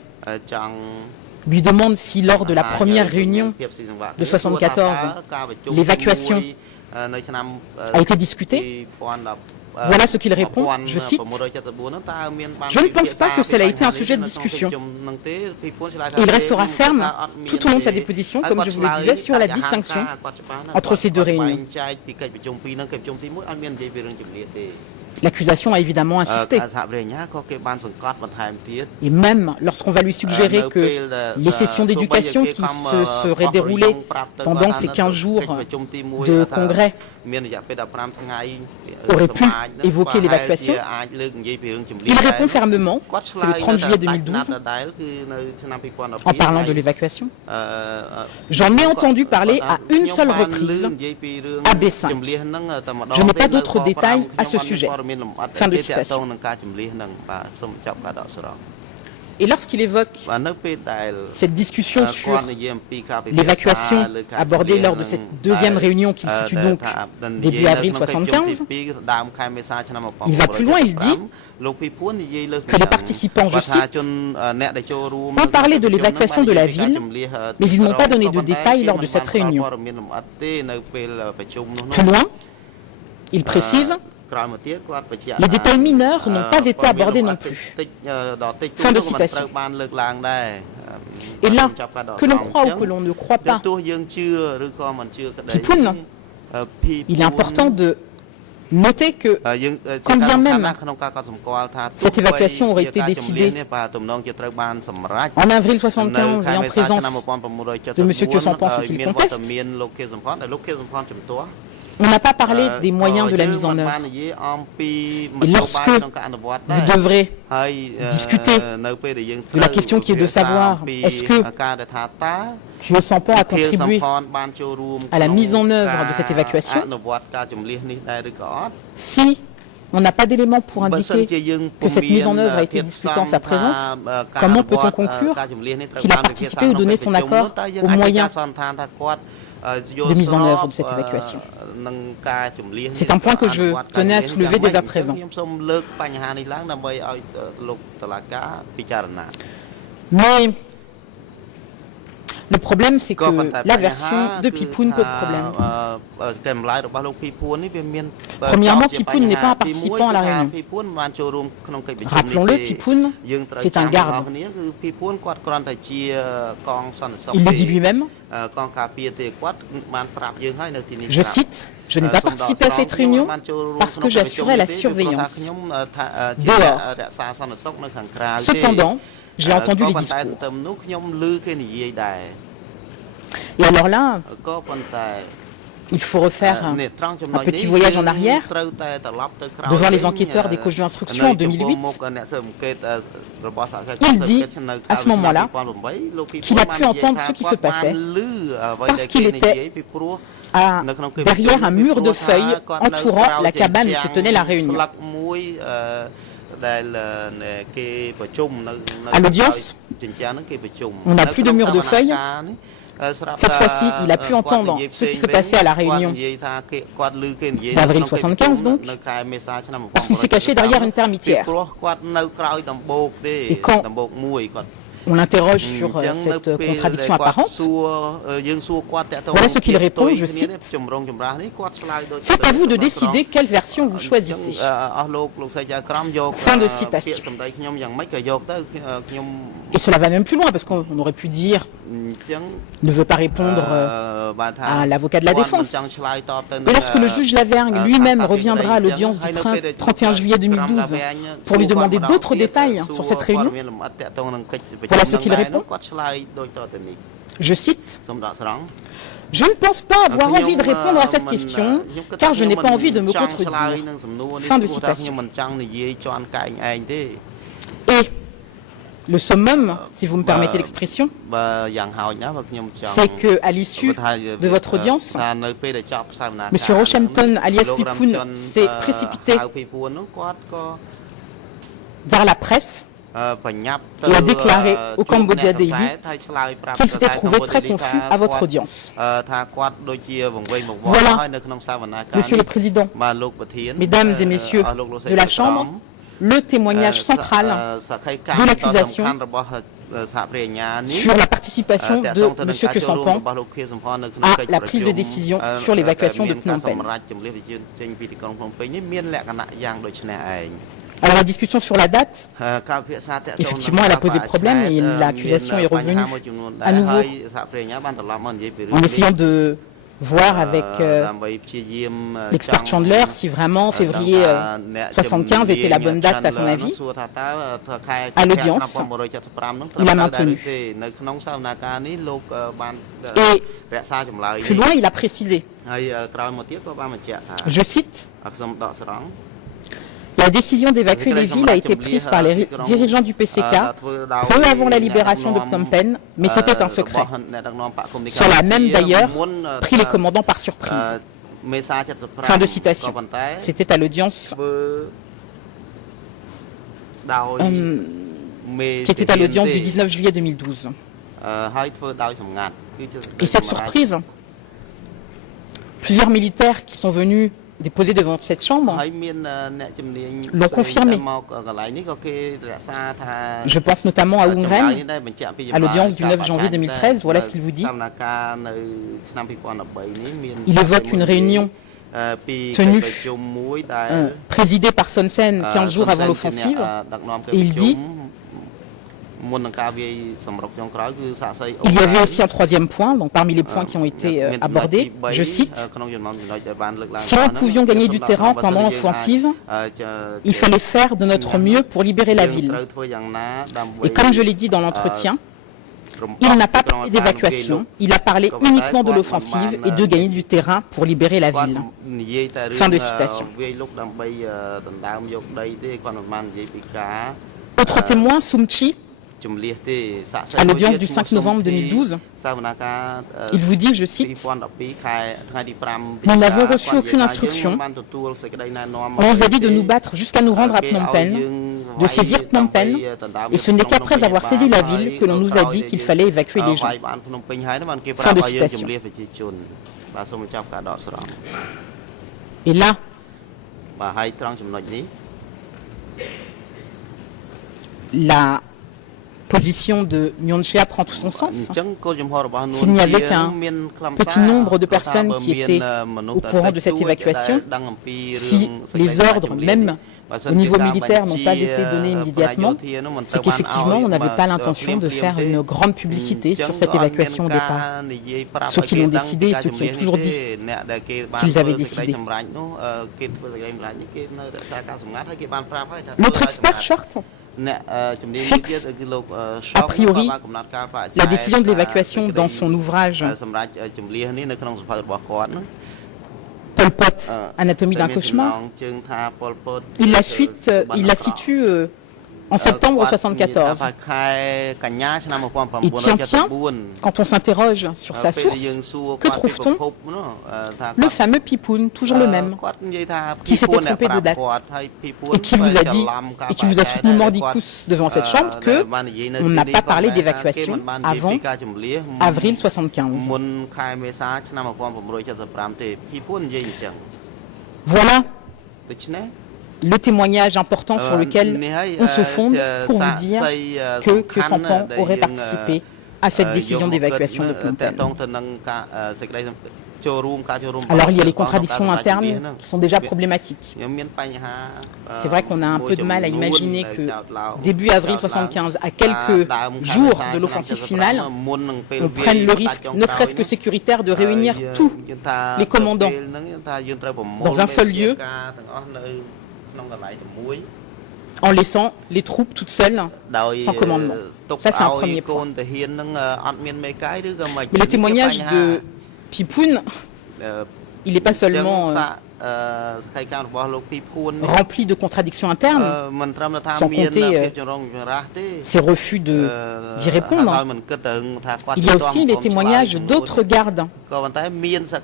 lui demande si lors de la première réunion de 1974, l'évacuation a été discutée, voilà ce qu'il répond, je cite, « Je ne pense pas que cela a été un sujet de discussion. » Et il restera ferme tout au long de sa déposition, comme je vous le disais, sur la distinction entre ces deux réunions. L'accusation a évidemment insisté. Et même lorsqu'on va lui suggérer que les sessions d'éducation qui se seraient déroulées pendant ces 15 jours de congrès auraient pu évoquer l'évacuation, il répond fermement, c'est le 30 juillet 2012, en parlant de l'évacuation. J'en ai entendu parler à une seule reprise, à B5. Je n'ai pas d'autres détails à ce sujet. Fin de citation. Et lorsqu'il évoque cette discussion sur l'évacuation abordée lors de cette deuxième réunion qui se situe donc début avril 1975, il va plus loin, il dit que les participants, je cite, ont parlé de l'évacuation de la ville, mais ils n'ont pas donné de détails lors de cette réunion. Plus loin, il précise: les détails mineurs n'ont pas été abordés non plus. Fin de citation. Et là, que l'on croit ou que l'on ne croit pas Pipoun, il est important de noter que, quand bien même cette évacuation aurait été décidée en avril 1975 et en présence de M. Khieu Samphan, ce qu'il conteste, on n'a pas parlé des moyens de la mise en œuvre. Et lorsque vous devrez discuter de la question qui est de savoir est-ce que Khieu Samphan a contribué à la mise en œuvre de cette évacuation, si on n'a pas d'éléments pour indiquer que cette mise en œuvre a été discutée en sa présence, comment peut-on conclure qu'il a participé ou donné son accord aux moyens de mise en œuvre de cette évacuation? C'est un point que je tenais à soulever dès à présent. Mais le problème, c'est que la version de Pipoun pose problème. Premièrement, Pipoun n'est pas un participant à la réunion. Rappelons-le, Pipoun, c'est un garde. Il le dit lui-même. Je cite: Je n'ai pas participé à cette réunion parce que j'assurais la surveillance dehors. Cependant, j'ai entendu les discours. Et alors là, il faut refaire un petit voyage en arrière, devant les enquêteurs des COJU Instruction en 2008. Il dit, à ce moment-là, qu'il a pu entendre ce qui se passait parce qu'il était derrière un mur de feuilles entourant la cabane où se tenait la réunion. À l'audience, on n'a plus de mur de feuilles. Cette fois-ci, il a pu entendre ce qui se passait à la réunion d'avril 75, donc, parce qu'il s'est caché derrière une termitière. Et quand on l'interroge sur cette contradiction apparente, voilà ce qu'il répond, je cite, « C'est à vous de décider quelle version vous choisissez. » Fin de citation. Et cela va même plus loin, parce qu'on aurait pu dire « ne veut pas répondre à l'avocat de la défense ». Et lorsque le juge Lavergne lui-même reviendra à l'audience du 31 juillet 2012 pour lui demander d'autres détails sur cette réunion, voilà ce qu'il répond. Je cite, « Je ne pense pas avoir envie de répondre à cette question, car je n'ai pas envie de me contredire. » Fin de citation. Et le summum, si vous me permettez l'expression, c'est qu'à l'issue de votre audience, M. Rochampton, alias Pipoun, s'est précipité vers la presse et a déclaré au Cambodia Daily qu'il s'était trouvé très confus à votre audience. Voilà, Monsieur le Président, Mesdames et Messieurs de la Chambre, le témoignage central de l'accusation sur la participation de M. Khieu Samphan à la prise de décision sur l'évacuation de Phnom Penh. Alors la discussion sur la date, effectivement, elle a posé problème et l'accusation est revenue à nouveau en essayant de voir avec l'expert Chandler si vraiment février 75 était la bonne date à son avis. À l'audience, il a maintenu. Et plus loin, il a précisé, je cite, « La décision d'évacuer les villes a été prise par les dirigeants du PCK peu avant la libération de Phnom Penh, mais c'était un secret. Cela a même d'ailleurs pris les commandants par surprise. » Fin de citation. C'était à l'audience. C'était à l'audience du 19 juillet 2012. Et cette surprise, plusieurs militaires qui sont venus déposés devant cette chambre l'ont confirmé. Je pense notamment à Oung Ren, à l'audience du 9 janvier 2013. Voilà ce qu'il vous dit. Il évoque une réunion tenue, présidée par Son Sen 15 jours avant l'offensive. Et il dit, il y avait aussi un troisième point, donc parmi les points qui ont été abordés, je cite, « Si nous pouvions gagner du terrain pendant l'offensive, il fallait faire de notre mieux pour libérer la ville. Et comme je l'ai dit dans l'entretien, il n'a pas parlé d'évacuation, il a parlé uniquement de l'offensive et de gagner du terrain pour libérer la ville. » Fin de citation. Autre témoin, Sumchi, à l'audience du 5 novembre 2012, il vous dit, je cite, « Nous n'avons reçu aucune instruction. On nous a dit de nous battre jusqu'à nous rendre à Phnom Penh, de saisir Phnom Penh, et ce n'est qu'après avoir saisi la ville que l'on nous a dit qu'il fallait évacuer les gens. » Fin de citation. Et là, position de Myôn Chea prend tout son sens. S'il n'y avait qu'un petit nombre de personnes qui étaient au courant de cette évacuation, si les ordres, même au niveau militaire, n'ont pas été donnés immédiatement, c'est qu'effectivement, on n'avait pas l'intention de faire une grande publicité sur cette évacuation au départ. Ceux qui l'ont décidé, ceux qui ont toujours dit qu'ils avaient décidé. L'autre expert, Short, fixe, a priori, la décision de l'évacuation dans son ouvrage Pol Pot, Anatomie d'un cauchemar. Il la situe en septembre 1974. Il tient, quand on s'interroge sur sa source, que trouve-t-on? Le fameux Pipoun, toujours le même, qui s'était trompé de date, et qui vous a dit, et qui vous a soutenu mordicus devant cette chambre, que on n'a pas parlé d'évacuation avant avril 1975. Voilà le témoignage important sur lequel on se fonde pour vous dire que Sampan aurait participé à cette décision d'évacuation de Phnom Penh. Alors il y a les contradictions internes qui sont déjà problématiques. C'est vrai qu'on a un peu de mal à imaginer que début avril 1975, à quelques jours de l'offensive finale, on prenne le risque, ne serait-ce que sécuritaire, de réunir tous les commandants dans un seul lieu, en laissant les troupes toutes seules, sans commandement. Ça, c'est un premier point. Mais le témoignage de Pipoun, il n'est pas seulement rempli de contradictions internes, sans compter ses refus d'y répondre. Il y a aussi les témoignages d'autres gardes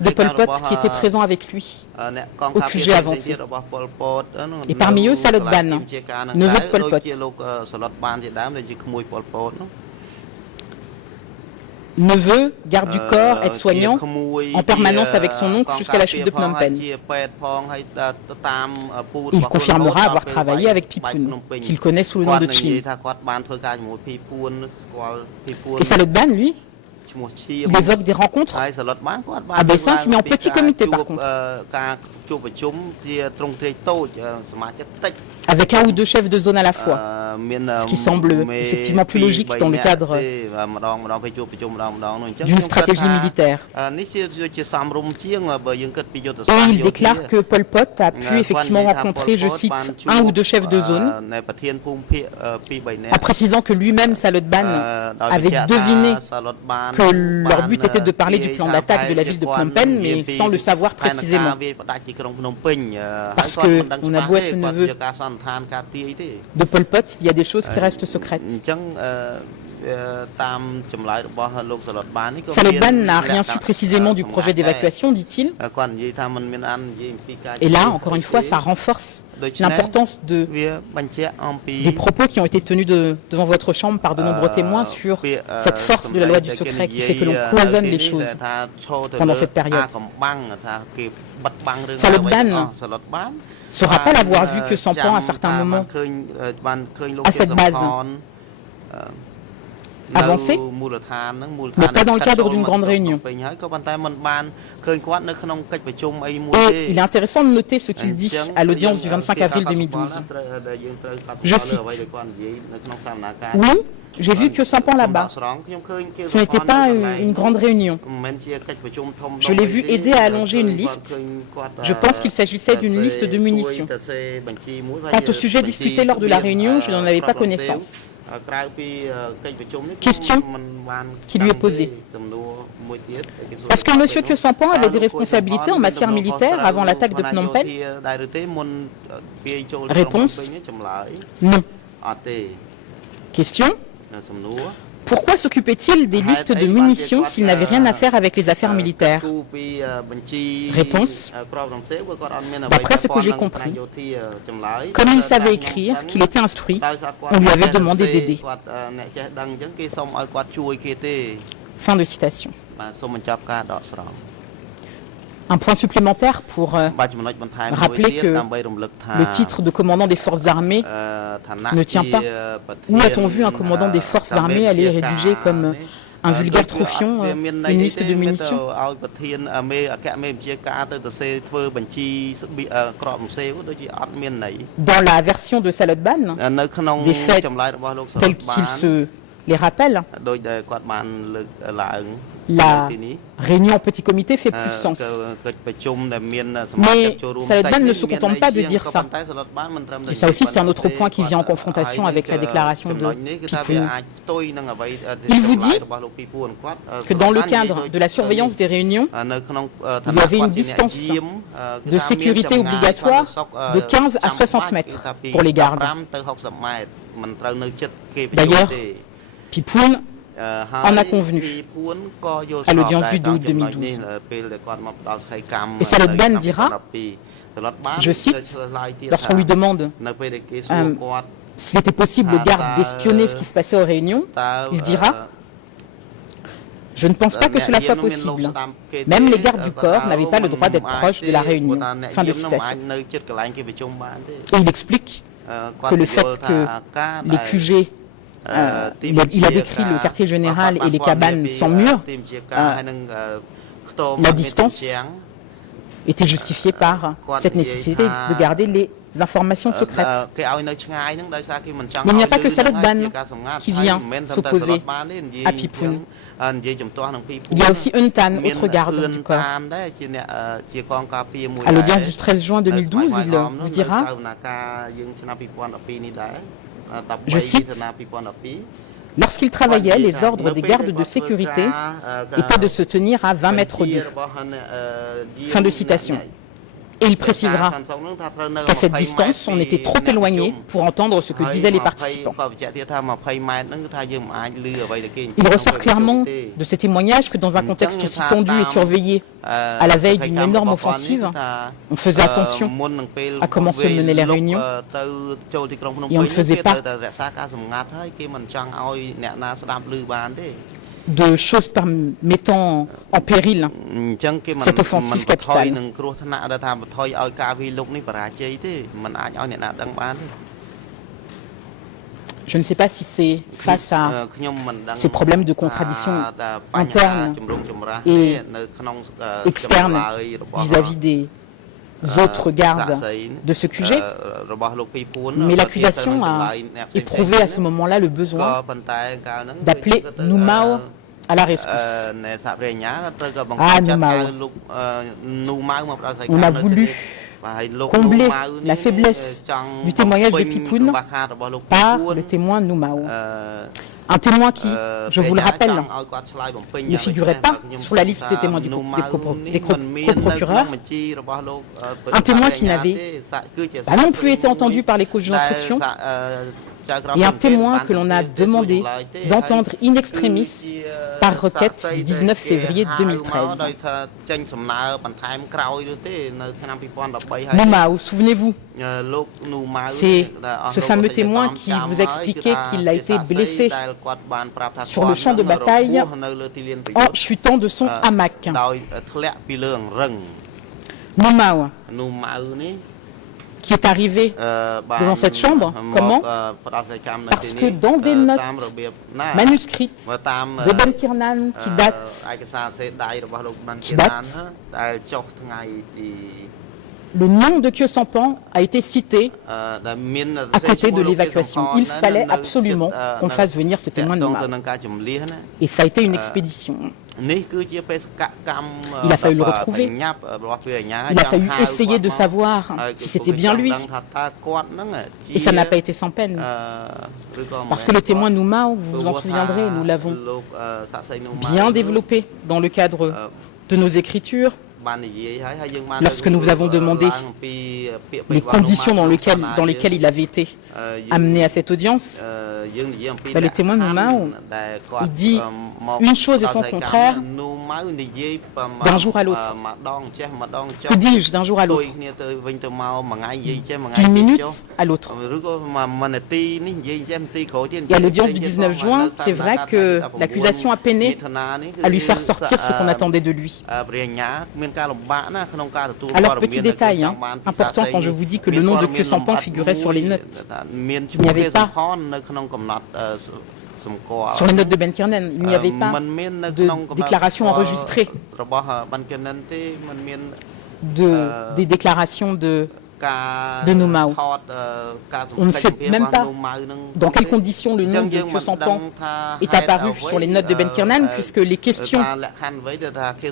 de Pol Pot qui étaient présents avec lui au QG avancé. Et parmi eux, Salot Ban, neveu de Pol Pot. Neveu, garde du corps, aide-soignant, en permanence avec son oncle jusqu'à la chute de Phnom Penh. Il confirmera avoir travaillé avec Pipoun, qu'il connaît sous le nom de Chim. Et Salot Ban, lui, il évoque des rencontres à B5, mais en petit comité par contre, avec un ou deux chefs de zone à la fois, ce qui semble effectivement plus logique dans le cadre d'une stratégie militaire. Et il déclare que Pol Pot a pu effectivement rencontrer, je cite, un ou deux chefs de zone, en précisant que lui-même, Salot Ban, avait deviné que leur but était de parler du plan d'attaque de la ville de Phnom Penh, mais sans le savoir précisément. Parce qu'on a beau être le neveu de Pol Pot, il y a des choses qui restent secrètes. Salot Ban n'a rien su précisément du projet d'évacuation, dit-il. Et là, encore une fois, ça renforce l'importance des propos qui ont été tenus devant votre chambre par de nombreux témoins sur cette force de la loi du secret qui fait que l'on cloisonne les choses pendant cette période. Salot Ban se rappelle avoir vu que Sampan, à certains moments, à cette base avancée, mais pas dans le cadre d'une grande réunion. Et il est intéressant de noter ce qu'il dit à l'audience du 25 avril 2012. Je cite: oui, j'ai vu que Sampan là-bas, ce n'était pas une grande réunion. Je l'ai vu aider à allonger une liste. Je pense qu'il s'agissait d'une liste de munitions. Quant au sujet discuté lors de la réunion, je n'en avais pas connaissance. Question qui lui est posée. Est-ce que M. Khieu Samphan avait des responsabilités en matière militaire avant l'attaque de Phnom Penh? Réponse: non. Question: pourquoi s'occupait-il des listes de munitions s'il n'avait rien à faire avec les affaires militaires? Réponse: d'après ce que j'ai compris, comme il savait écrire, qu'il était instruit, on lui avait demandé d'aider. Fin de citation. Un point supplémentaire pour rappeler que le titre de commandant des forces armées ne tient pas. Où a-t-on vu un commandant des forces armées aller rédiger comme un vulgaire trophion une liste de munitions? Dans la version de Salotban, des faits tels qu'ils se les rappellent, la réunion en petit comité fait plus sens. Mais Salotban ne se contente pas de dire ça. Et ça aussi, c'est un autre point qui vient en confrontation avec la déclaration de Phiphoun. Il vous dit que dans le cadre de la surveillance des réunions, il y avait une distance de sécurité obligatoire de 15 à 60 mètres pour les gardes. D'ailleurs, Phiphoun en a convenu à l'audience du 2 août 2012. Et Salotban dira, je cite, lorsqu'on lui demande s'il était possible aux gardes d'espionner ce qui se passait aux réunions, il dira, je ne pense pas que cela soit possible. Même les gardes du corps n'avaient pas le droit d'être proches de la réunion. Fin de citation. Et il explique que le fait que les QG il a décrit le quartier général et les cabanes sans mur. La distance était justifiée par cette nécessité de garder les informations secrètes. Mais il n'y a pas que Salotban qui vient s'opposer à Phiphoun. Il y a aussi Untan, autre garde du corps. À l'audience du 13 juin 2012, il vous dira, je cite, lorsqu'il travaillait, les ordres des gardes de sécurité étaient de se tenir à 20 mètres d'eux. Fin de citation. Et il précisera qu'à cette distance, on était trop éloigné pour entendre ce que disaient les participants. Il ressort clairement de ces témoignages que dans un contexte aussi tendu et surveillé, à la veille d'une énorme offensive, on faisait attention à comment se menaient les réunions et on ne faisait pas de choses mettant en péril cette offensive capitale. Je ne sais pas si c'est face à ces problèmes de contradiction interne et externe vis-à-vis des autres gardes de ce QG, mais l'accusation a éprouvé à ce moment-là le besoin d'appeler Noumao à la rescousse. Ah, Noumao. On a voulu combler la faiblesse du témoignage de Phiphoun par le témoin Noumao. Un témoin qui, je vous le rappelle, ne figurait pas sur la liste des témoins des coprocureurs. Un témoin qui n'avait pas non plus été entendu par les coachs d'instruction. Et un témoin que l'on a demandé d'entendre in extremis par requête du 19 février 2013. Noumao, souvenez-vous, c'est ce fameux témoin qui vous a expliqué qu'il a été blessé sur le champ de bataille en chutant de son hamac. Noumao, qui est arrivé devant cette chambre. Comment? Parce que dans des notes manuscrites de Ben Kiernan qui datent, le nom de Khieu Samphan a été cité à côté de l'évacuation. Il fallait absolument qu'on fasse venir ce témoin de Noumao. Et ça a été une expédition. Il a fallu le retrouver. Il a fallu essayer de savoir si c'était bien lui. Et ça n'a pas été sans peine. Parce que le témoin Noumao, vous vous en souviendrez, nous l'avons bien développé dans le cadre de nos écritures. Lorsque nous avons demandé les conditions dans lesquelles il avait été amené à cette audience, le témoin Noumao, il dit une chose et son contraire d'un jour à l'autre. Que dis-je d'un jour à l'autre? D'une minute à l'autre. Et à l'audience du 19 juin, c'est vrai que l'accusation a peiné à lui faire sortir ce qu'on attendait de lui. Alors, petit détail, important quand je vous dis que le nom de Khieu Samphan figurait sur les notes. Il n'y avait pas, sur les notes de Ben Kiernan, il n'y avait pas de déclaration enregistrée, des déclarations de Nous Mao. On ne sait même pas dans quelles conditions le nom de Khieu Samphan est apparu sur les notes de Ben Kiernan, puisque les questions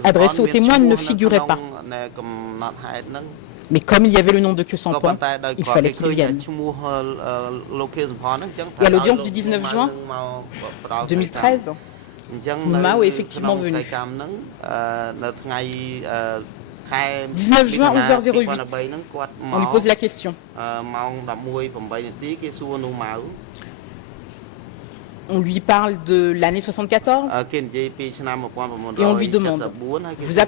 adressées aux témoins ne figuraient pas. Mais comme il y avait le nom de Khieu Samphan, il fallait qu'il vienne. Et à l'audience du 19 juin 2013, Nous Mao est effectivement venu. 19 juin, 11h08, on lui pose la question. On lui parle de l'année 74 et on lui demande, vous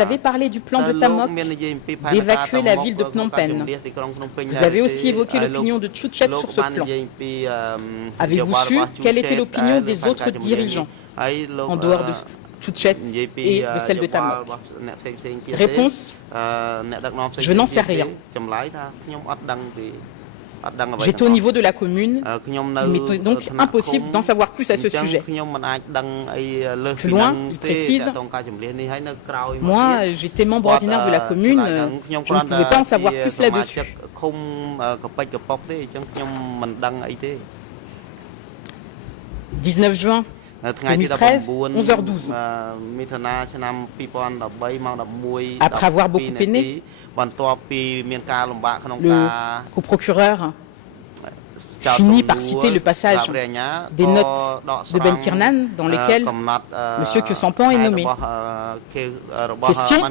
avez parlé du plan de Tamok d'évacuer la ville de Phnom Penh. Vous avez aussi évoqué l'opinion de Chuchet sur ce plan. Avez-vous su quelle était l'opinion des autres dirigeants en dehors de Chuchet et de celle de Tamok? Réponse, je n'en sais rien. J'étais au niveau de la commune, il m'est donc impossible d'en savoir plus à ce sujet. Plus loin, il précise, moi j'étais membre ordinaire de la commune, je ne pouvais pas en savoir plus là-dessus. 19 juin 2013, 11h12. Après avoir beaucoup peiné, le coprocureur finit par citer le passage des notes de Ben Kiernan dans lesquelles M. Khieu Samphan est nommé. Question,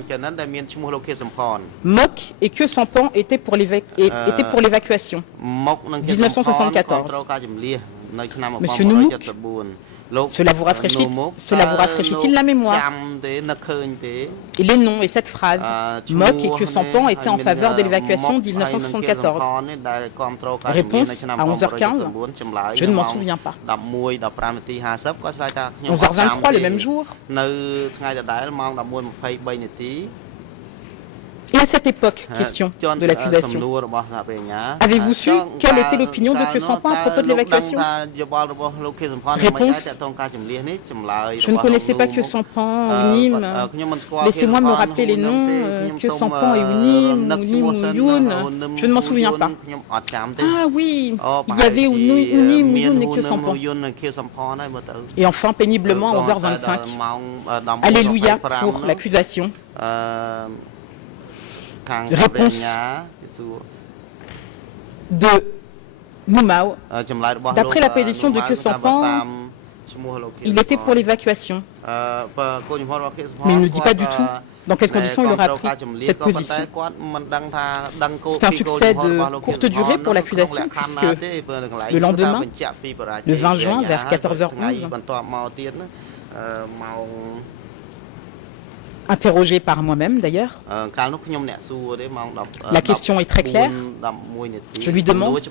Mok et Khieu Samphan étaient pour l'évacuation. 1974. Monsieur Noumouk, cela vous rafraîchit-il la mémoire? Et les noms et cette phrase, Mok et Khieu Samphan étaient en faveur de l'évacuation de 1974. Réponse à 11h15, je ne m'en souviens pas. 11h23 le même jour. Et à cette époque, question de l'accusation, avez-vous su quelle était l'opinion de Khieu Samphan à propos de l'évacuation? Réponse, je ne connaissais pas Khieu Samphan ou Nim. Laissez-moi me rappeler les noms, Khieu Samphan et Unim, Unim ou Youn. Je ne m'en souviens pas. Ah oui, il y avait Unim, Youn et Khieu Samphan. Et enfin, péniblement, à 11h25, alléluia pour l'accusation. Réponse de Nous Mao. D'après la position de Khieu Samphan, il était pour l'évacuation. Mais il ne dit pas du tout dans quelles conditions il aura pris cette position. C'est un succès de courte durée pour l'accusation, puisque le lendemain, le 20 juin, vers 14h11, interrogé par moi-même d'ailleurs. La question est très claire. Je lui demande,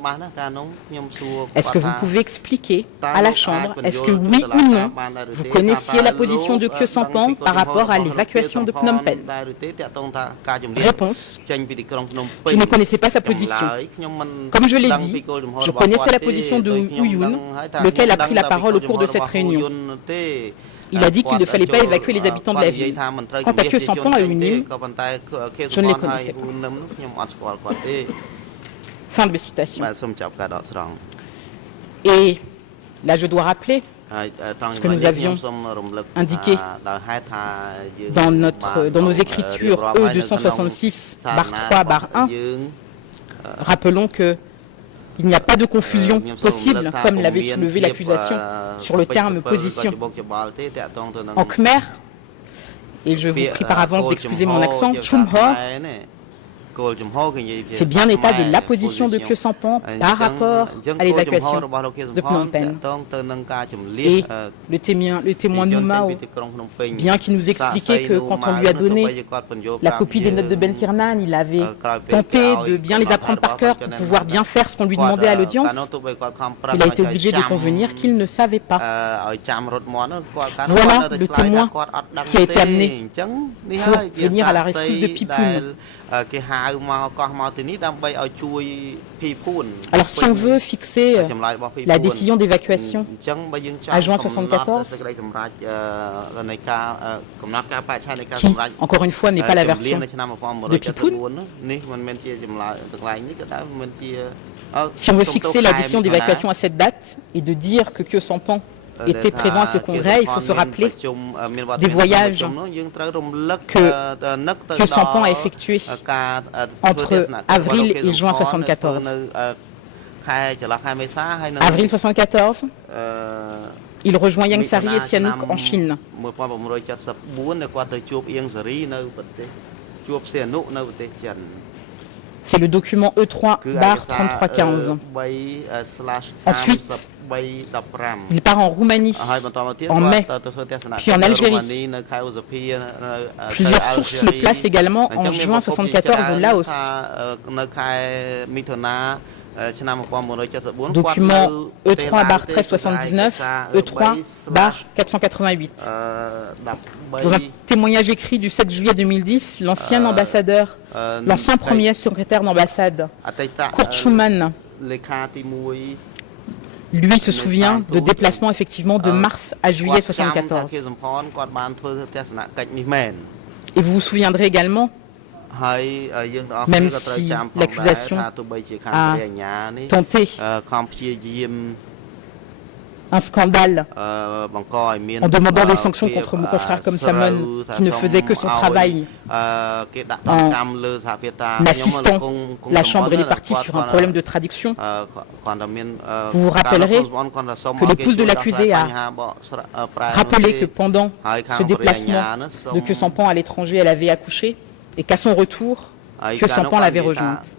est-ce que vous pouvez expliquer à la Chambre, est-ce que oui ou non, vous connaissiez la position de Khieu Samphan par rapport à l'évacuation de Phnom Penh? Réponse, je ne connaissais pas sa position. Comme je l'ai dit, je connaissais la position de Youn, lequel a pris la parole au cours de cette réunion. Il a dit qu'il ne fallait pas évacuer les habitants de la ville. Quant à Khieu Samphan et Unim, je ne les connaissais pas. Fin de citation. Et là, je dois rappeler ce que nous avions indiqué dans nos écritures E266/3/1. Rappelons que il n'y a pas de confusion possible, comme l'avait soulevé l'accusation, sur le terme position. En khmer, et je vous prie par avance d'excuser mon accent, Chumhor fait bien état de la position de Khieu Samphan par rapport à l'évacuation de Phnom Penh. Et le témoin Noumao, bien qu'il nous expliquait que quand on lui a donné la copie des notes de Ben Kirnan, il avait tenté de bien les apprendre par cœur pour pouvoir bien faire ce qu'on lui demandait à l'audience, il a été obligé de convenir qu'il ne savait pas. Voilà le témoin qui a été amené pour venir à la rescousse de Phipoun. Alors si on veut fixer la décision d'évacuation à juin 1974, qui encore une fois n'est pas la version de Phipoun, si on veut fixer la décision d'évacuation à cette date et de dire que Khieu Samphan était présent à ce congrès, il faut se rappeler des voyages que Khieu Samphan a effectués entre avril et juin 1974. Avril 1974, il rejoint Ieng Sary et Sihanouk en Chine. C'est le document E3/3315. Ensuite, il part en Roumanie en mai, puis en Algérie. Plusieurs sources le placent également en juin 1974 au Laos. Document E3/1379, E3/488. Dans un témoignage écrit du 7 juillet 2010, l'ancien ambassadeur, l'ancien premier secrétaire d'ambassade, Kurt Schumann, lui se souvient de déplacements effectivement de mars à juillet 1974. Et vous vous souviendrez également, même si l'accusation a tenté un scandale en demandant des sanctions contre mon confrère comme Samon, qui ne faisait que son travail en assistant la Chambre et les parties sur un problème de traduction. Vous vous rappellerez que l'épouse de l'accusé a rappelé que pendant ce déplacement de Khieu Samphan à l'étranger, elle avait accouché et qu'à son retour, Khieu Samphan l'avait rejointe.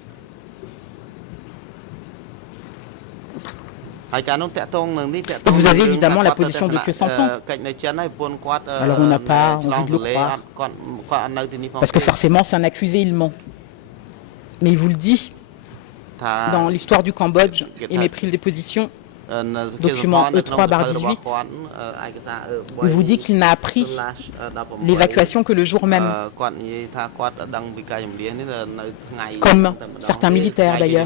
Et vous avez évidemment la position de Khieu Samphan. Alors on n'a pas envie de le croire, parce que forcément c'est un accusé, il ment. Mais il vous le dit dans l'histoire du Cambodge et mes prises de position, document E3/18, il vous dit qu'il n'a appris l'évacuation que le jour même, comme certains militaires d'ailleurs.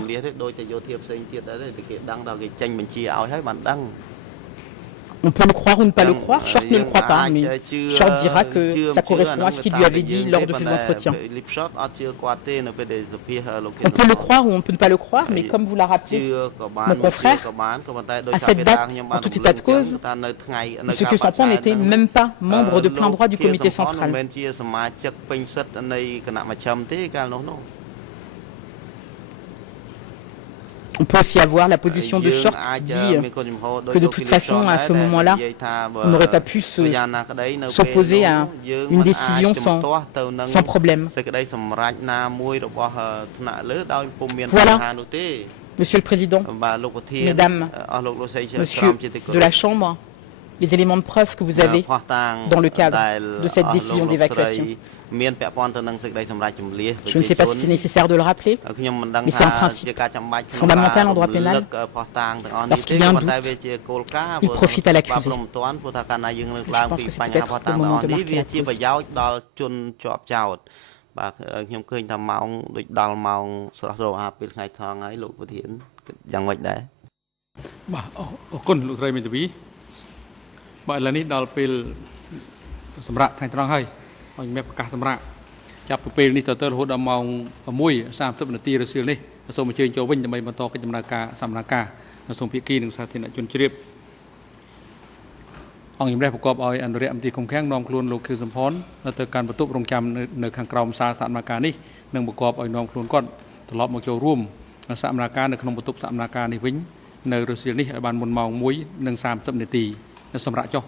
On peut le croire ou ne pas le croire, Short ne le croit pas, mais Short dira que ça correspond à ce qu'il lui avait dit lors de ses entretiens. On peut le croire ou on peut ne pas le croire, mais comme vous l'a rappelé mon confrère, à cette date, en tout état de cause, M. Khieu Samphan n'était même pas membre de plein droit du comité central. On peut aussi avoir la position de Short qui dit que de toute façon, à ce moment-là, on n'aurait pas pu s'opposer à une décision sans problème. Voilà, Monsieur le Président, Mesdames, Monsieur de la Chambre, les éléments de preuve que vous avez dans le cadre de cette décision d'évacuation. Je ne sais pas si c'est nécessaire de le rappeler, mais c'est un principe fondamental en droit pénal. Lorsqu'il y a un doute, il profite à l'accusé. Je pense que c'est peut-être le moment de marquer la pause. បាទខ្ញុំឃើញថាម៉ោងដូចដល់ម៉ោងស្រស់ស្រួលអាពេលថ្ងៃថងហើយលោកប្រធានយ៉ាងម៉េចដែរបាទអរគុណលោកស្រីមេធាវីបាទឥឡូវនេះដល់ពេលសម្រាប់ថ្ងៃត្រង់ហើយឲ្យមានប្រកាសសម្រាប់ចាប់ពីពេលនេះទៅរហូតដល់ម៉ោង 6:30 នាទីរសៀលនេះសូមអញ្ជើញចូលវិញដើម្បីបន្តកិច្ចដំណើរការសកម្មភាពសូមភាគីនិងសាធារណជនជ្រាបអង្គជំរះប្រកបឲ្យអនុរិយមន្ត្រីឃុំឃាំងនាំខ្លួនលោកខៀវសំផនទៅកាន់បន្ទប់រងចាំនៅខាងក្រោមសាលសកម្មភាពនេះនិងប្រកបឲ្យនាំខ្លួនគាត់ត្រឡប់មកចូលរួមសកម្មភាពនៅក្នុងបន្ទប់សកម្មភាពនេះវិញនៅរសៀលនេះឲ្យបានមុនម៉ោង 1:30 នាទីសម្រាប់ចុះ